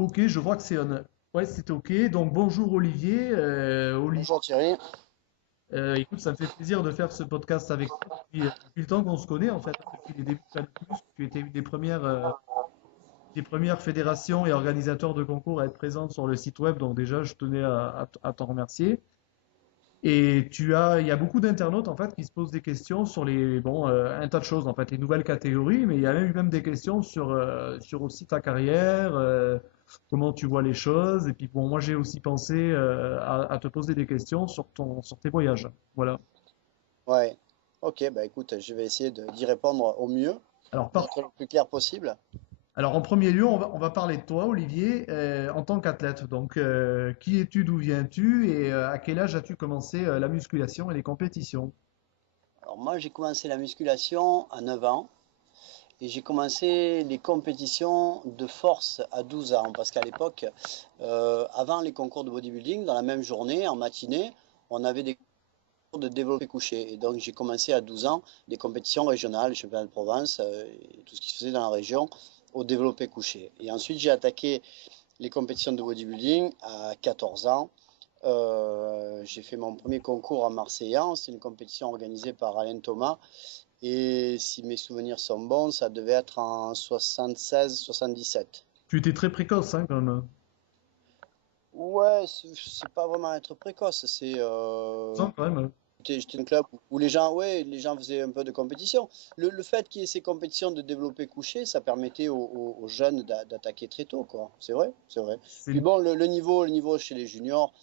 Ok, je vois que c'est on. Ouais, c'est ok. Donc bonjour Olivier. Olivier, Bonjour Thierry. écoute, ça me fait plaisir de faire ce podcast avec toi depuis le temps qu'on se connaît en fait, depuis les débuts de Canal+. Tu étais une des premières fédérations et organisateurs de concours à être présentes sur le site web. Donc déjà, je tenais à t'en remercier. Et il y a beaucoup d'internautes en fait qui se posent des questions sur un tas de choses en fait, les nouvelles catégories, mais il y a même des questions sur aussi ta carrière, comment tu vois les choses. Et puis bon, moi j'ai aussi pensé à te poser des questions sur tes voyages. Voilà. Ouais. Ok, bah écoute, je vais essayer d'y répondre au mieux, Alors, par- d'être le plus clair possible. alors en premier lieu, on va parler de toi, Olivier, en tant qu'athlète. Donc, qui es-tu, d'où viens-tu et à quel âge as-tu commencé la musculation et les compétitions? Alors moi, j'ai commencé la musculation à 9 ans et j'ai commencé les compétitions de force à 12 ans parce qu'à l'époque, avant les concours de bodybuilding, dans la même journée, en matinée, on avait des cours de développé couché. Et donc j'ai commencé à 12 ans les compétitions régionales, championnat de Provence, et tout ce qui se faisait dans la région au développé couché. Et ensuite, j'ai attaqué les compétitions de bodybuilding à 14 ans. J'ai fait mon premier concours en Marseillan. C'est une compétition organisée par Alain Thomas. Et si mes souvenirs sont bons, ça devait être en 76-77. Tu étais très précoce, hein, quand même. Ouais, c'est pas vraiment être précoce. Quand même. J'étais dans un club où les gens, ouais, les gens faisaient un peu de compétition. Le fait qu'il y ait ces compétitions de développer couché, ça permettait aux jeunes d'attaquer très tôt, quoi. C'est vrai, c'est vrai. C'est Puis bon, le niveau chez les juniors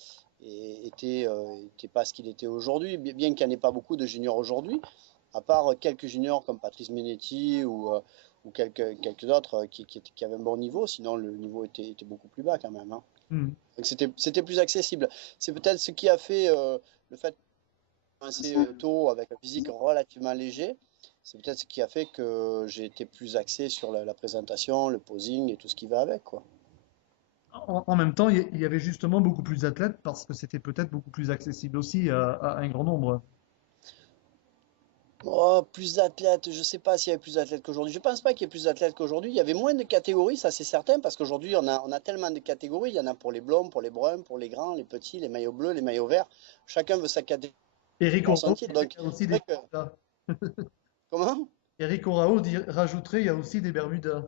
était pas ce qu'il était aujourd'hui, bien qu'il n'y en ait pas beaucoup de juniors aujourd'hui, à part quelques juniors comme Patrice Minetti ou quelques d'autres qui avaient un bon niveau, sinon le niveau était beaucoup plus bas quand même, hein. Hmm. Donc c'était plus accessible. C'est peut-être ce qui a fait le fait commencé tôt avec un physique relativement léger, c'est peut-être ce qui a fait que j'ai été plus axé sur la présentation, le posing et tout ce qui va avec, quoi. En même temps, il y avait justement beaucoup plus d'athlètes parce que c'était peut-être beaucoup plus accessible aussi à un grand nombre. Oh, plus d'athlètes, je ne sais pas s'il y avait plus d'athlètes qu'aujourd'hui. Je ne pense pas qu'il y ait plus d'athlètes qu'aujourd'hui. Il y avait moins de catégories, ça c'est certain, parce qu'aujourd'hui on a tellement de catégories. Il y en a pour les blonds, pour les bruns, pour les grands, les petits, les maillots bleus, les maillots verts. Chacun veut sa catégorie Eric pour son Orao titre. disait Donc, qu'il y a aussi c'est des vrai que. Bermudas. Comment? Eric Orao rajouterait il y a aussi des Bermudas.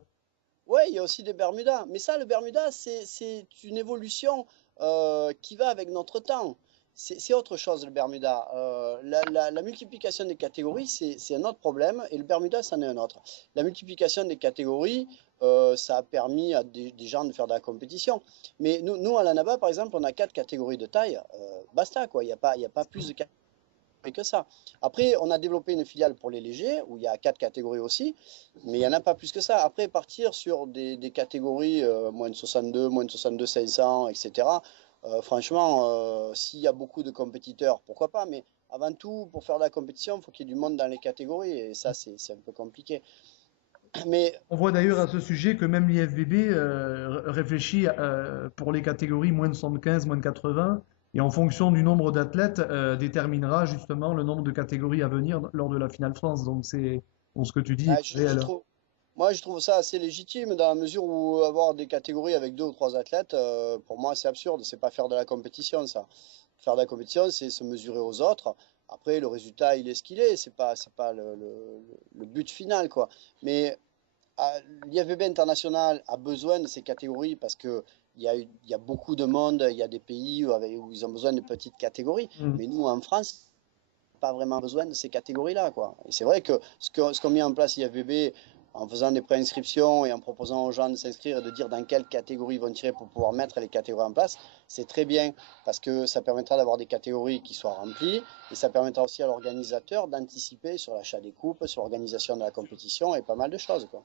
Ouais, il y a aussi des Bermudas. Mais ça, le Bermuda, c'est une évolution qui va avec notre temps. C'est autre chose, le Bermuda. La multiplication des catégories, c'est un autre problème, et le Bermuda, c'en est un autre. La multiplication des catégories, ça a permis à des gens de faire de la compétition. Mais nous à l'ANABA, par exemple, on a quatre catégories de taille. Basta, quoi. Il y a pas plus de catégories que ça. Après, on a développé une filiale pour les légers, où il y a quatre catégories aussi, mais il n'y en a pas plus que ça. Après, partir sur des catégories moins de 62 500, etc. Franchement, s'il y a beaucoup de compétiteurs, pourquoi pas, mais avant tout, pour faire de la compétition, il faut qu'il y ait du monde dans les catégories, et ça, c'est un peu compliqué. Mais On voit d'ailleurs à ce sujet que même l'IFBB réfléchit pour les catégories moins de 75, moins de 80, et en fonction du nombre d'athlètes, déterminera justement le nombre de catégories à venir lors de la finale France. Donc c'est bon, ce que tu dis est ah, réel. moi, je trouve ça assez légitime dans la mesure où avoir des catégories avec deux ou trois athlètes, pour moi, c'est absurde. C'est pas faire de la compétition, ça. Faire de la compétition, c'est se mesurer aux autres. Après, le résultat, il est ce qu'il est. C'est pas le but final, quoi. Mais l'IFBB international a besoin de ces catégories parce que il y a beaucoup de monde, il y a des pays où ils ont besoin de petites catégories. Hmm. Mais nous, en France, pas vraiment besoin de ces catégories-là, quoi. Et c'est vrai que ce qu'ont mis en place l'IFBB en faisant des préinscriptions et en proposant aux gens de s'inscrire et de dire dans quelle catégorie ils vont tirer pour pouvoir mettre les catégories en place, c'est très bien parce que ça permettra d'avoir des catégories qui soient remplies et ça permettra aussi à l'organisateur d'anticiper sur l'achat des coupes, sur l'organisation de la compétition et pas mal de choses, quoi.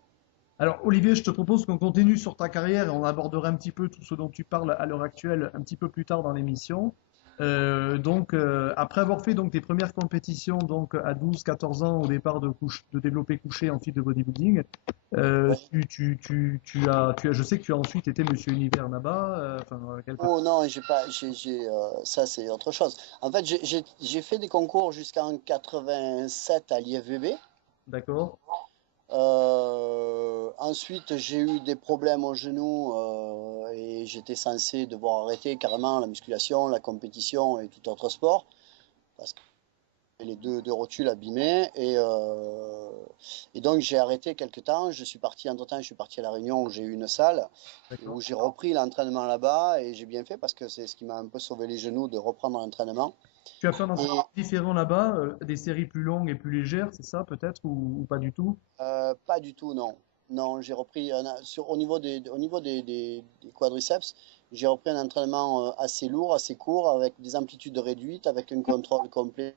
Alors Olivier, je te propose qu'on continue sur ta carrière et on abordera un petit peu tout ce dont tu parles à l'heure actuelle un petit peu plus tard dans l'émission. Après avoir fait donc tes premières compétitions donc à 12-14 ans au départ de développer couché en fit de bodybuilding, Ouais. je sais que tu as ensuite été Monsieur Univers là-bas, quelque Oh non, j'ai pas, ça c'est autre chose. En fait, j'ai fait des concours jusqu'en 87 à l'IFBB. d'accord? Ensuite, j'ai eu des problèmes au genou et j'étais censé devoir arrêter carrément la musculation, la compétition et tout autre sport parce que les deux rotules abîmées. Et donc, j'ai arrêté quelque temps. Je suis parti, entre-temps, je suis parti à La Réunion où j'ai eu une salle, D'accord. où j'ai repris l'entraînement là-bas et j'ai bien fait parce que c'est ce qui m'a un peu sauvé les genoux de reprendre l'entraînement. Tu as fait un Et entraînement différent là-bas, des séries plus longues et plus légères, c'est ça peut-être, ou pas du tout? pas du tout, non. Non, j'ai repris au niveau des quadriceps, j'ai repris un entraînement assez lourd, assez court, avec des amplitudes réduites, avec un contrôle complet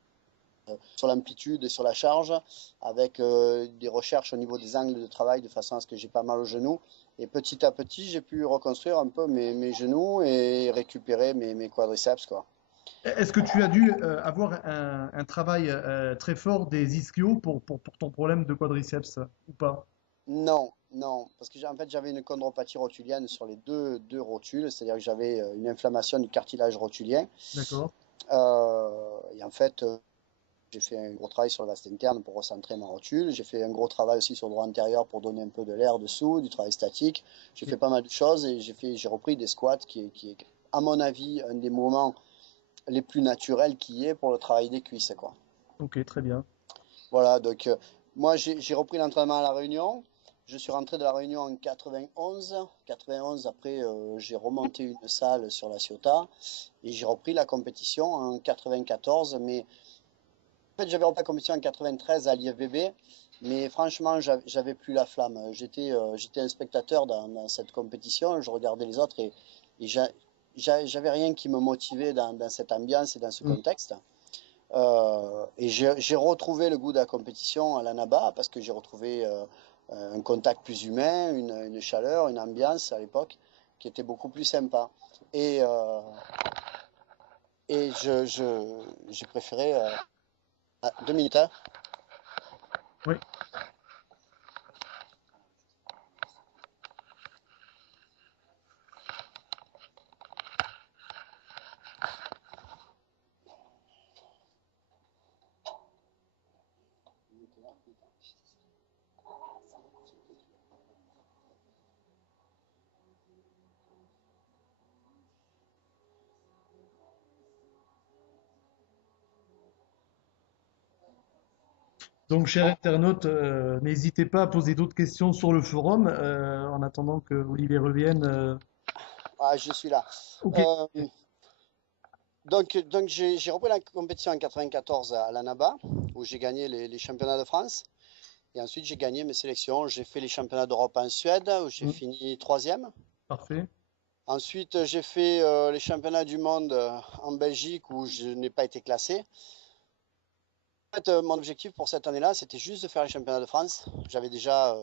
sur l'amplitude et sur la charge, avec des recherches au niveau des angles de travail de façon à ce que j'ai pas mal au genou. Et petit à petit, j'ai pu reconstruire un peu mes genoux et récupérer mes quadriceps, quoi. Est-ce que tu as dû avoir un travail très fort des ischios pour ton problème de quadriceps ou pas? Non, non, parce que en fait j'avais une chondropathie rotulienne sur les deux rotules, c'est-à-dire que j'avais une inflammation du cartilage rotulien. D'accord. Et en fait, j'ai fait un gros travail sur le vaste interne pour recentrer ma rotule. J'ai fait un gros travail aussi sur le droit antérieur pour donner un peu de l'air dessous, du travail statique. J'ai Ok, fait pas mal de choses et j'ai repris des squats qui est, à mon avis, un des moments les plus naturels qui est pour le travail des cuisses, quoi. ok, très bien. Voilà, donc moi j'ai repris l'entraînement à La Réunion. Je suis rentré de La Réunion en 91. 91, après j'ai remonté une salle sur la Ciotat et j'ai repris la compétition en 94. Mais en fait, j'avais repris la compétition en 93 à l'IFBB, mais franchement, j'avais plus la flamme. J'étais un spectateur dans cette compétition, je regardais les autres et j'avais rien qui me motivait dans cette ambiance et dans ce Mm. contexte. Et j'ai retrouvé le goût de la compétition à l'ANABA parce que j'ai retrouvé un contact plus humain, une chaleur, une ambiance à l'époque qui était beaucoup plus sympa. Et, euh, et j'ai préféré. 2 minutes, hein. Oui. Donc, chers internautes, n'hésitez pas à poser d'autres questions sur le forum en attendant que Olivier revienne. Ah, je suis là. Ok. Euh, donc j'ai repris la compétition en 94 à l'ANABA, où j'ai gagné les championnats de France. Et ensuite, j'ai gagné mes sélections. J'ai fait les championnats d'Europe en Suède, où j'ai Mm. fini troisième. Parfait. Ensuite, j'ai fait les championnats du monde en Belgique, où je n'ai pas été classé. En fait, mon objectif pour cette année-là, c'était juste de faire les championnats de France. J'avais déjà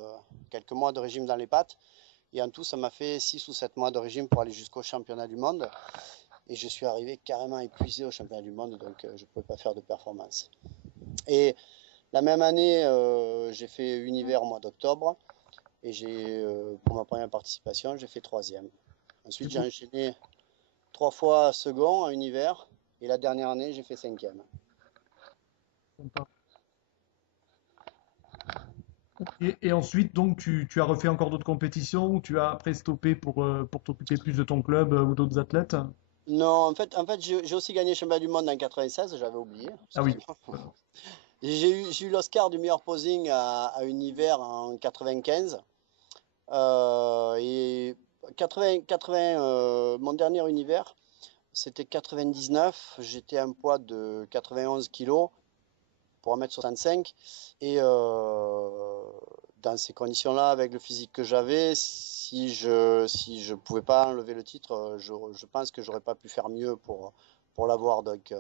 quelques mois de régime dans les pattes. Et en tout, ça m'a fait 6 ou 7 mois de régime pour aller jusqu'au championnat du monde. Et je suis arrivé carrément épuisé au championnat du monde, donc je ne pouvais pas faire de performance. Et la même année, j'ai fait univers au mois d'octobre. Et pour ma première participation, j'ai fait troisième. Du Ensuite, j'ai coup, enchaîné 3 fois second à univers. Et la dernière année, j'ai fait cinquième. sympa. Et ensuite, donc, tu as refait encore d'autres compétitions ou tu as après stoppé pour t'occuper plus de ton club ou d'autres athlètes? Non, en fait j'ai aussi gagné le championnat du monde en 96, j'avais oublié, Ah oui. excuse-moi. J'ai eu l'Oscar du meilleur posing à Univers en 95. Et 80, mon dernier Univers, c'était 99. J'étais un poids de 91 kilos pour 1,65 m. Et dans ces conditions-là, avec le physique que j'avais, si je pouvais pas enlever le titre, je pense que j'aurais pas pu faire mieux pour l'avoir. Donc,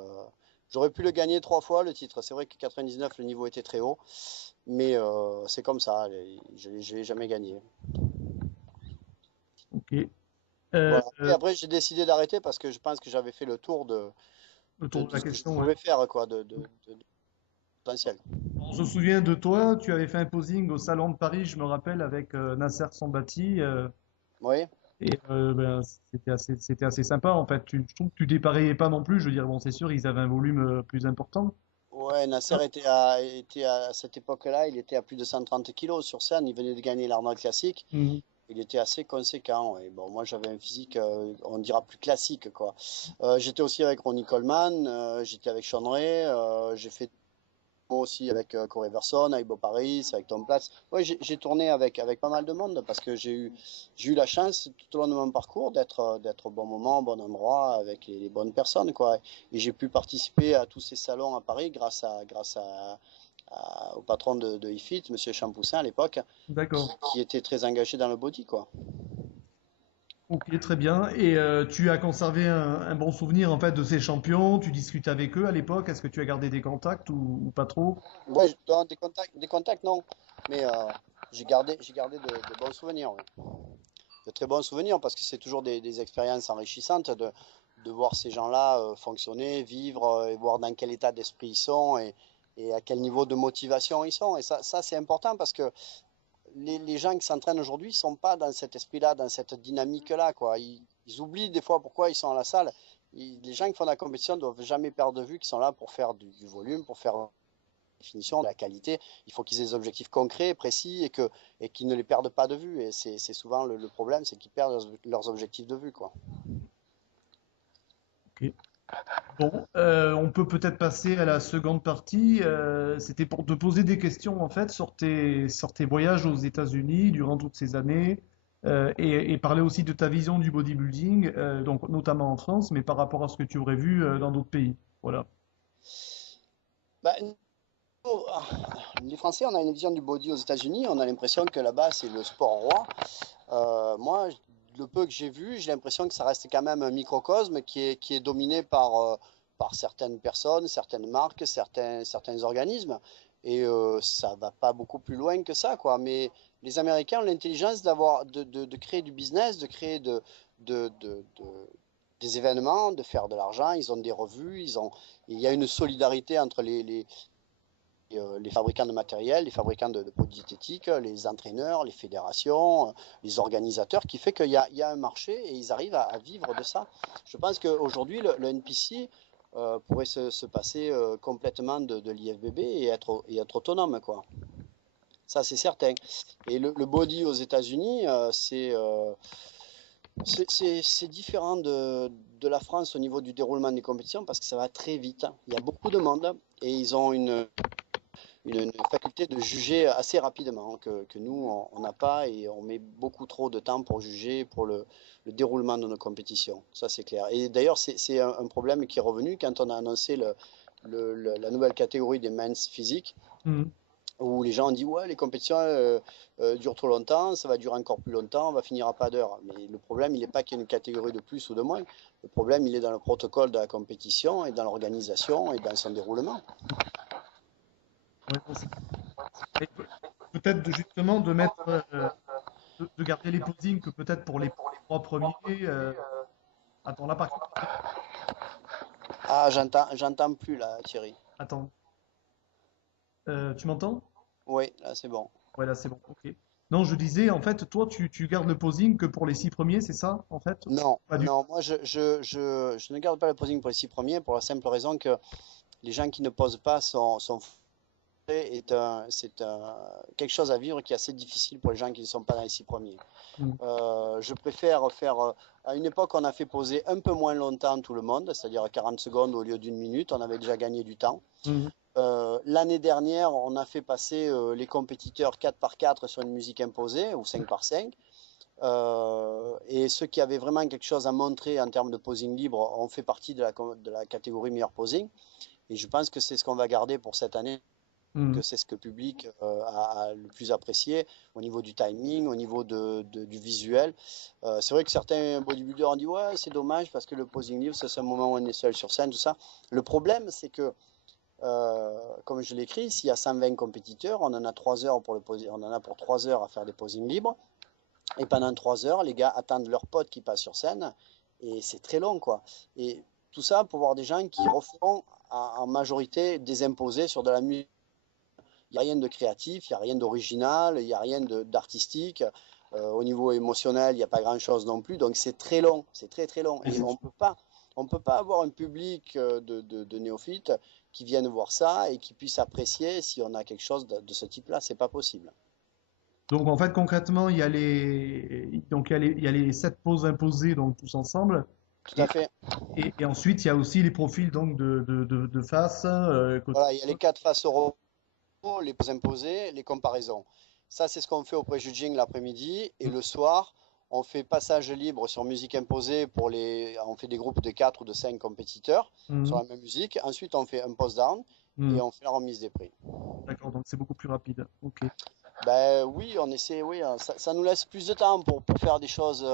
j'aurais pu le gagner 3 fois, le titre. C'est vrai que 99, le niveau était très haut, mais c'est comme ça. Je ne l'ai jamais gagné. Ok. Euh, Voilà. Et euh, après, j'ai décidé d'arrêter parce que je pense que j'avais fait le tour autour de de la ce que je question, ouais. pouvais faire, quoi, de potentiel. On se souvient de toi, tu avais fait un posing au Salon de Paris, je me rappelle, avec Nasser Sambati. Oui. Ben, c'était assez sympa en fait. Je trouve que tu dépareillais pas non plus. Je veux dire, bon, c'est sûr, ils avaient un volume plus important. Ouais, Nasser était à cette époque-là, il était à plus de 130 kilos sur scène. Il venait de gagner l'Arnold Classic. Mhm. Il était assez conséquent. Ouais. Bon, moi, j'avais un physique, on dira plus classique, quoi. J'étais aussi avec Ronnie Coleman, j'étais avec Sean Ray, j'ai fait moi aussi avec Corey Verson, avec Bob Paris, avec Tom Platz. Ouais, j'ai tourné avec pas mal de monde parce que j'ai eu la chance tout au long de mon parcours d'être au bon moment, au bon endroit, avec les bonnes personnes, quoi. Et j'ai pu participer à tous ces salons à Paris au patron de IFIT, Monsieur Champoussin à l'époque, D'accord. qui était très engagé dans le body, quoi. Ok, très bien. Et tu as conservé un bon souvenir en fait de ces champions? Tu discutes avec eux à l'époque? Est-ce que tu as gardé des contacts ou pas trop? Ouais, dans des contacts, non. Mais j'ai gardé de bons souvenirs, ouais. De très bons souvenirs parce que c'est toujours des expériences enrichissantes de voir ces gens-là fonctionner, vivre et voir dans quel état d'esprit ils sont et à quel niveau de motivation ils sont. Et ça c'est important parce que les gens qui s'entraînent aujourd'hui ne sont pas dans cet esprit-là, dans cette dynamique-là, quoi. Ils oublient des fois pourquoi ils sont à la salle. Les gens qui font de la compétition ne doivent jamais perdre de vue qu'ils sont là pour faire du volume, pour faire définition, de la qualité. Il faut qu'ils aient des objectifs concrets, précis et qu'ils ne les perdent pas de vue. Et c'est souvent le problème, c'est qu'ils perdent leurs objectifs de vue, quoi. Ok. Bon, on peut peut-être passer à la seconde partie. C'était pour te poser des questions en fait sur tes voyages aux États-Unis durant toutes ces années et parler aussi de ta vision du bodybuilding, donc notamment en France, mais par rapport à ce que tu aurais vu dans d'autres pays. Voilà. Bah, nous, les Français, on a une vision du body aux États-Unis. On a l'impression que là-bas, c'est le sport roi. Moi, le peu que j'ai vu, j'ai l'impression que ça reste quand même un microcosme qui est dominé par certaines personnes, certaines marques, certains organismes. Et ça va pas beaucoup plus loin que ça, quoi. Mais les Américains ont l'intelligence de créer du business, de créer de, de- de- des événements, de faire de l'argent. Ils ont des revues, il y a une solidarité entre les fabricants de matériel, les fabricants de produits diététiques, les entraîneurs, les fédérations, les organisateurs, qui fait qu'il y a un marché et ils arrivent à vivre de ça. Je pense qu'aujourd'hui, le NPC pourrait se passer complètement de l'IFBB et être autonome, quoi. Ça, c'est certain. Et le body aux États-Unis, c'est différent de la France au niveau du déroulement des compétitions parce que ça va très vite. Il y a beaucoup de monde et ils ont une faculté de juger assez rapidement que nous, on n'a pas et on met beaucoup trop de temps pour juger pour le déroulement de nos compétitions. Ça, c'est clair. Et d'ailleurs, c'est un problème qui est revenu quand on a annoncé la nouvelle catégorie des men's physiques, Mhm. où les gens ont dit, ouais, les compétitions durent trop longtemps, ça va durer encore plus longtemps, on va finir à pas d'heure. Mais le problème, il n'est pas qu'il y ait une catégorie de plus ou de moins. Le problème, il est dans le protocole de la compétition et dans l'organisation et dans son déroulement. Ouais, non, et peut-être justement de mettre, de garder les posings que peut-être pour les trois premiers. Attends, là par contre, Ah, j'entends plus là, Thierry. attends, tu m'entends? Oui, là, c'est bon. Ouais, là c'est bon, ok. Non, je disais, en fait, toi, tu gardes le posing que pour les six premiers, c'est ça, en fait? Non, Pas du tout. non, moi je ne garde pas le posing pour les 6 premiers pour la simple raison que les gens qui ne posent pas sont frustrés et quelque chose à vivre qui est assez difficile pour les gens qui ne sont pas dans les 6 premiers. Mm. Je préfère faire. À une époque, on a fait poser un peu moins longtemps tout le monde, c'est-à-dire 40 secondes au lieu d'une minute, on avait déjà gagné du temps. Mhm. L'année dernière, on a fait passer les compétiteurs 4 par 4 sur une musique imposée ou 5 par 5. Et ceux qui avaient vraiment quelque chose à montrer en termes de posing libre ont fait partie de la catégorie meilleur posing. Et je pense que c'est ce qu'on va garder pour cette année, que Mhm. c'est ce que le public a le plus apprécié au niveau du timing, au niveau du visuel. C'est vrai que certains bodybuilders ont dit ouais, c'est dommage parce que le posing libre, c'est un moment où on est seul sur scène, tout ça. Le problème, c'est que comme je l'écris, s'il y a 120 compétiteurs, on en a 3 heures on en a pour 3 heures à faire des posings libres. Et pendant 3 heures, les gars attendent leur pote qui passe sur scène. Et c'est très long, quoi. Et tout ça pour voir des gens qui refont en majorité des imposés sur de la musique. Il n'y a rien de créatif, il n'y a rien d'original, il n'y a rien d'artistique. Au niveau émotionnel, il n'y a pas grand-chose non plus. Donc c'est très long, c'est très très long. Et Et c'est- on peut pas avoir un public de néophytes qui viennent voir ça et qui puissent apprécier si on a quelque chose de ce type-là. C'est pas possible. Donc en fait concrètement, il y a les 7 poses imposées donc tous ensemble. Tout Et, à fait. et ensuite il y a aussi les profils donc de face, côté Voilà, il y a les 4 faces euros, les poses imposées, les comparaisons. Ça, c'est ce qu'on fait au pré-judging l'après-midi. Et le soir, on fait passage libre sur musique imposée on fait des groupes de 4 ou de 5 compétiteurs sur Mhm. la même musique. Ensuite, on fait un post-down Mhm. et on fait la remise des prix. D'accord, donc c'est beaucoup plus rapide. Ok. Ben oui, on essaie, oui, hein, ça nous laisse plus de temps pour faire des choses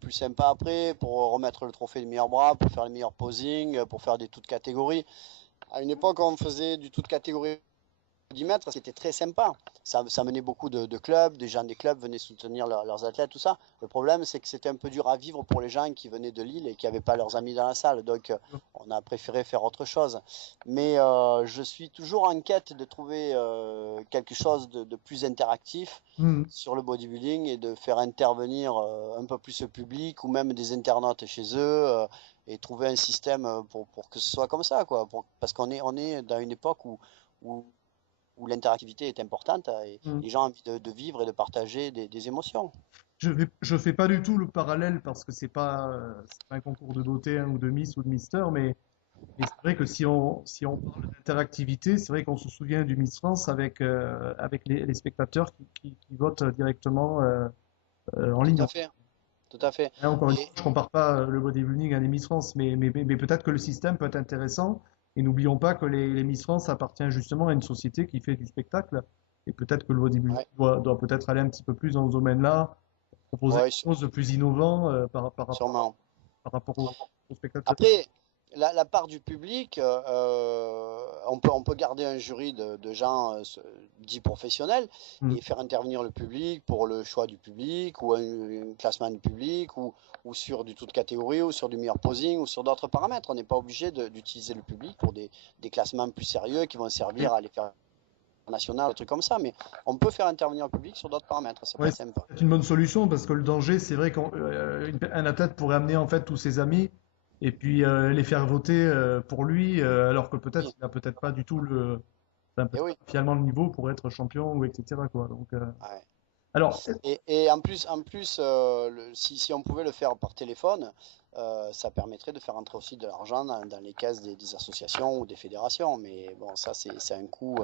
plus sympas après, pour remettre le trophée de meilleur bras, pour faire les meilleurs posings, pour faire des toutes catégories. À une époque, on faisait du toutes catégories 10 mètres, c'était très sympa. Ça menait beaucoup de clubs, des gens des clubs venaient soutenir leurs athlètes, tout ça. Le problème, c'est que c'était un peu dur à vivre pour les gens qui venaient de Lille et qui n'avaient pas leurs amis dans la salle. Donc, on a préféré faire autre chose. Mais je suis toujours en quête de trouver quelque chose de plus interactif Mhm. sur le bodybuilding et de faire intervenir un peu plus le public ou même des internautes chez eux et trouver un système pour que ce soit comme ça, quoi. Parce on est dans une époque où où l'interactivité est importante et Mhm. les gens ont envie de vivre et de partager des émotions. Je fais pas du tout le parallèle parce que c'est pas un concours de beauté hein, ou de Miss ou de Mister, mais c'est vrai que si on parle d'interactivité, c'est vrai qu'on se souvient du Miss France avec les spectateurs qui votent directement en Tout ligne. à fait, tout à fait. Là, encore une fois, Et je compare pas le bodybuilding à les Miss France, mais peut-être que le système peut être intéressant. Et n'oublions pas que les Miss France appartiennent justement à une société qui fait du spectacle. Et peut-être que le bodybuilding ouais, doit peut-être aller un petit peu plus dans ce domaine-là, proposer ouais, quelque chose de plus innovant sûrement. par rapport aux spectateurs. Après, la part du public, on peut garder un jury de gens dits professionnels Mm. et faire intervenir le public pour le choix du public ou un classement du public ou sur du toute catégorie ou sur du meilleur posing ou sur d'autres paramètres. On n'est pas obligé d'utiliser le public pour des classements plus sérieux qui vont servir à les faire national, un truc comme ça, mais on peut faire intervenir le public sur d'autres paramètres, ça peut Ouais, être sympa. c'est une bonne solution parce que le danger, c'est vrai qu'un athlète pourrait amener en fait tous ses amis et puis les faire voter pour lui, alors que peut-être Oui, il n'a peut-être pas du tout enfin, et peut-être pas oui. finalement le niveau pour être champion ou etc. quoi. Ouais. Alors, Et en plus si on pouvait le faire par téléphone, ça permettrait de faire entrer aussi de l'argent dans les caisses des associations ou des fédérations. Mais bon, ça, c'est un coût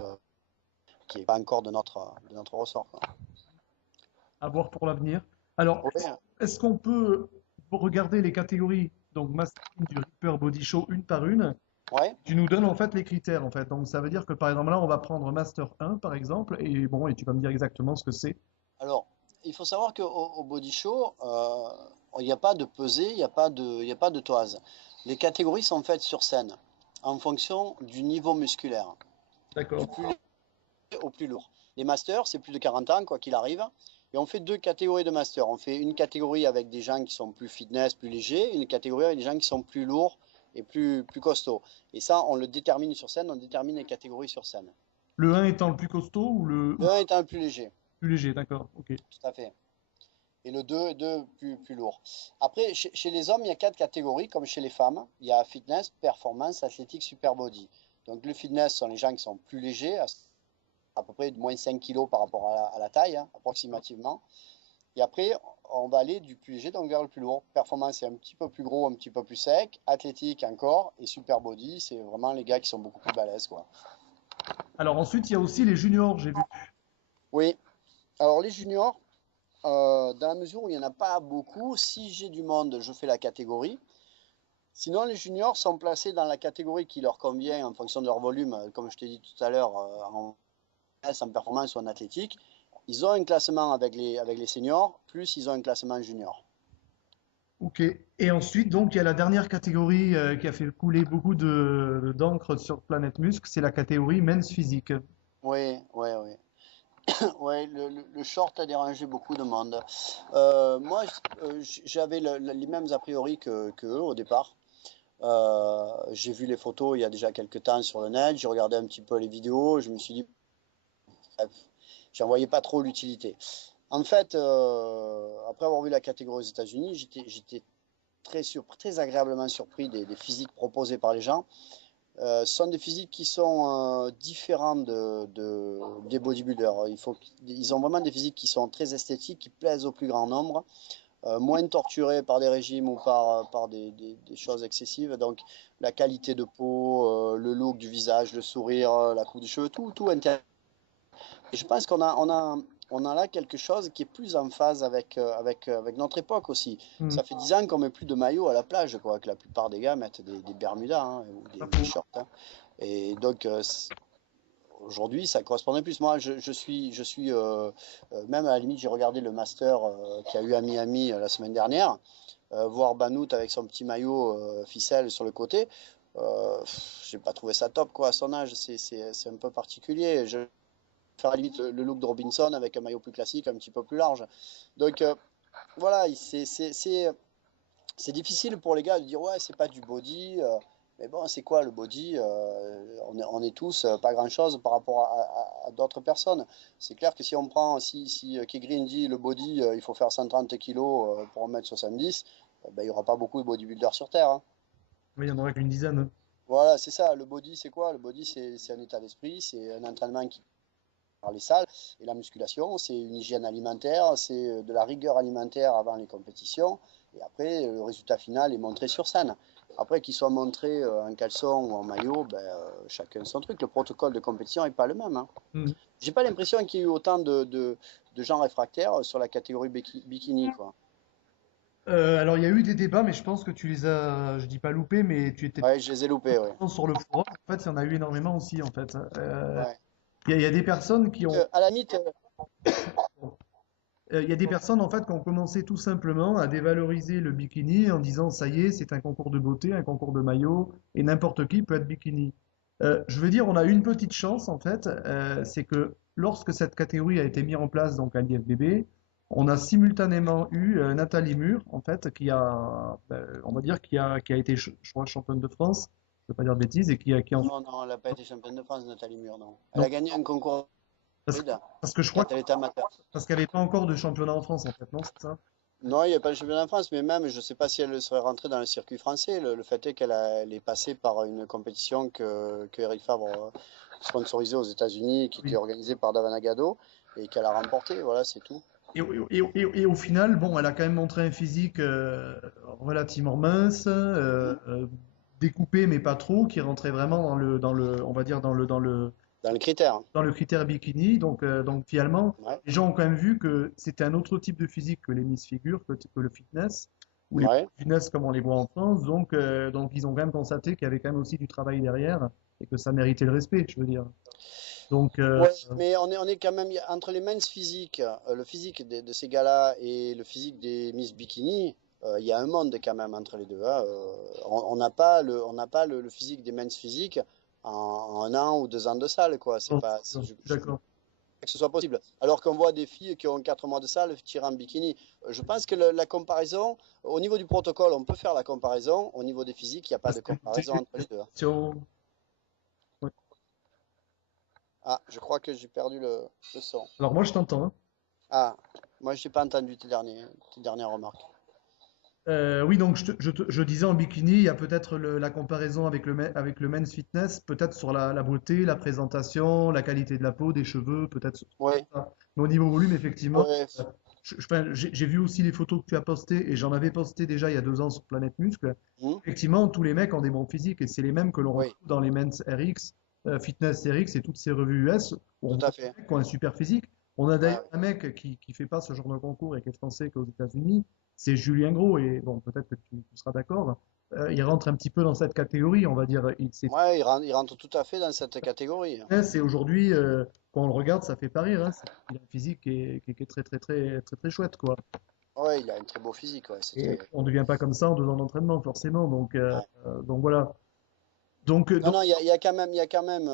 qui n'est pas encore de notre ressort, quoi. à voir pour l'avenir. Alors, Oui, est-ce qu'on peut regarder les catégories donc masculines du Reaper Body Show une par une? ouais. Tu nous donnes en fait les critères en fait. Donc ça veut dire que par exemple là, on va prendre Master 1 par exemple et bon et tu vas me dire exactement ce que c'est. Alors, il faut savoir qu'au Body Show, il n'y a pas de pesée, il y a pas de toise. Les catégories sont faites sur scène en fonction du niveau musculaire, du D'accord. plus léger au plus lourd. Les masters, c'est plus de 40 ans, quoi qu'il arrive. Et on fait deux catégories de masters. On fait une catégorie avec des gens qui sont plus fitness, plus légers, et une catégorie avec des gens qui sont plus lourds et plus costauds. Et ça, on le détermine sur scène, on détermine les catégories sur scène. Le 1 étant le plus costaud ou Le 1 étant le plus léger, le plus léger, d'accord. Ok. tout à fait. Et le 2 plus lourd. Après, chez les hommes, il y a quatre catégories, comme chez les femmes. Il y a fitness, performance, athlétique, super body. Donc le fitness sont les gens qui sont plus légers, à peu près de moins 5 kilos par rapport à la taille, hein, approximativement. Et après, on va aller du plus léger donc vers le plus lourd. Performance, c'est un petit peu plus gros, un petit peu plus sec. Athlétique encore. Et super body, c'est vraiment les gars qui sont beaucoup plus balèzes, quoi. Alors ensuite, il y a aussi les juniors, j'ai vu. Oui. Alors les juniors, dans la mesure où il n'y en a pas beaucoup, si j'ai du monde, je fais la catégorie. Sinon, les juniors sont placés dans la catégorie qui leur convient en fonction de leur volume, comme je t'ai dit tout à l'heure, en performance ou en athlétique. Ils ont un classement avec les seniors, plus ils ont un classement junior. Ok. Et ensuite, donc, il y a la dernière catégorie qui a fait couler beaucoup d'encre sur Planète Muscle, c'est la catégorie Men's Physique. Oui, oui, oui. Ouais, le short a dérangé beaucoup de monde. Moi, j'avais les mêmes a priori que eux au départ. J'ai vu les photos il y a déjà quelques temps sur le net, j'ai regardé un petit peu les vidéos, je me suis dit, bref, j'en voyais pas trop l'utilité. En fait, après avoir vu la catégorie aux États-Unis, j'étais très agréablement surpris des physiques proposées par les gens. Ce sont des physiques qui sont différents des bodybuilders. Ils ont vraiment des physiques qui sont très esthétiques, qui plaisent au plus grand nombre, moins torturés par des régimes ou par des choses excessives. Donc la qualité de peau, le look du visage, le sourire, la coupe de cheveux, tout intéresse. Et je pense qu'on a là quelque chose qui est plus en phase avec notre époque aussi. Hmm. Ça fait 10 ans qu'on met plus de maillots à la plage, quoi, que la plupart des gars mettent des bermudas, hein, ou des shorts, hein. Et donc aujourd'hui, ça correspondait plus. Moi, même à la limite, j'ai regardé le master qu'il y a eu à Miami la semaine dernière, voir Banout avec son petit maillot ficelle sur le côté. J'ai pas trouvé ça top, quoi, à son âge. C'est un peu particulier. Je faire à la limite le look de Robinson avec un maillot plus classique, un petit peu plus large. Donc voilà, c'est difficile pour les gars de dire ouais, c'est pas du body. Mais bon, c'est quoi le body? On est tous pas grand-chose par rapport à d'autres personnes. C'est clair que si on prend, si Green dit le body, il faut faire 130 kilos pour 1m70, ben, il n'y aura pas beaucoup de bodybuilders sur Terre, hein. Oui, il y en aura qu'une dizaine. Voilà, c'est ça. Le body, c'est quoi? Le body, c'est un état d'esprit, c'est un entraînement qui par les salles et la musculation, c'est une hygiène alimentaire, c'est de la rigueur alimentaire avant les compétitions et après le résultat final est montré sur scène. Après qu'il soit montré en caleçon ou en maillot, ben, chacun son truc. Le protocole de compétition n'est pas le même, hein. Hmm. J'ai pas l'impression qu'il y ait eu autant de gens réfractaires sur la catégorie bikini, quoi. Alors, il y a eu des débats, mais je pense que tu les as, je dis pas loupés, mais tu étais Ouais, je les ai loupés, ouais. sur le forum. En fait, il y en a eu énormément aussi, en fait. Ouais. Il y a des personnes qui ont, À la limite, il y a des personnes, en fait, qui ont commencé tout simplement à dévaloriser le bikini en disant, ça y est, c'est un concours de beauté, un concours de maillot, et n'importe qui peut être bikini. Je veux dire, on a une petite chance, en fait, c'est que lorsque cette catégorie a été mise en place, donc à l'IFBB, on a simultanément eu Nathalie Mur, en fait, on va dire, qui a été, je crois, championne de France, je ne veux pas dire de bêtises, et qui non, non, elle n'a pas été championne de France, Nathalie Mur, non. Elle donc, a gagné un concours parce, Floride parce que je crois quand elle était amateur. parce qu'il n'y avait pas encore de championnat en France, en fait, non, c'est ça? Non, il n'y a pas le championnat de France, mais même, je ne sais pas si elle serait rentrée dans le circuit français. Le fait est elle est passée par une compétition que Eric Favre sponsorisait aux États-Unis, qui était Oui. organisée par Davana Gado, et qu'elle a remporté. Voilà, c'est tout. Et au final, bon, elle a quand même montré un physique relativement mince, Mm. découpé mais pas trop, qui rentrait vraiment on va dire Dans le critère. dans le critère bikini. Donc finalement, Ouais, les gens ont quand même vu que c'était un autre type de physique que les Miss Figure, que le fitness, ou les ouais. fitness comme on les voit en France. Donc ils ont quand même constaté qu'il y avait quand même aussi du travail derrière et que ça méritait le respect, je veux dire. Donc, Ouais, mais on est quand même entre les men's physiques, le physique de ces gars-là et le physique des Miss Bikini, il y a un monde quand même entre les deux, hein. On n'a pas le physique des men's physiques en un an ou 2 ans de salle, quoi. C'est non, pas, je suis je d'accord. que ce soit possible. Alors qu'on voit des filles qui ont 4 mois de salle tirant en bikini. Je pense que la comparaison, au niveau du protocole, on peut faire la comparaison. Au niveau des physiques, il n'y a pas Parce de que comparaison entre les deux, hein. ouais. Ah, je crois que j'ai perdu le son. Alors moi je t'entends, hein. Ah, moi, je n'ai pas entendu tes dernières remarques. Oui, donc je disais en bikini, il y a peut-être la comparaison avec le men's fitness, peut-être sur la beauté, la présentation, la qualité de la peau, des cheveux, peut-être sur Oui, ça. Mais au niveau volume, effectivement, ouais, enfin, j'ai vu aussi les photos que tu as postées et j'en avais posté déjà il y a 2 ans sur Planète Muscle. hmm, Effectivement, tous les mecs ont des bons physiques et c'est les mêmes que l'on oui, retrouve dans les Men's RX, Fitness RX et toutes ces revues US où on tout voit à des fait. mecs qui ont un super physique. On a Ouais, d'ailleurs un mec qui fait pas ce genre de concours et qui est français qu'aux États-Unis, c'est Julien Gros et bon, peut-être que tu seras d'accord. Il rentre un petit peu dans cette catégorie, on va dire. ouais, il rentre tout à fait dans cette catégorie. C'est aujourd'hui, quand on le regarde, ça fait pas rire, hein. Il a un physique qui est très, très, très, très, très chouette, quoi. Ouais, il a un très beau physique, ouais, c'est Et très. on ne devient pas comme ça en 2 ans d'entraînement, forcément. Non, Donc voilà. Donc, non, non, il y a quand même,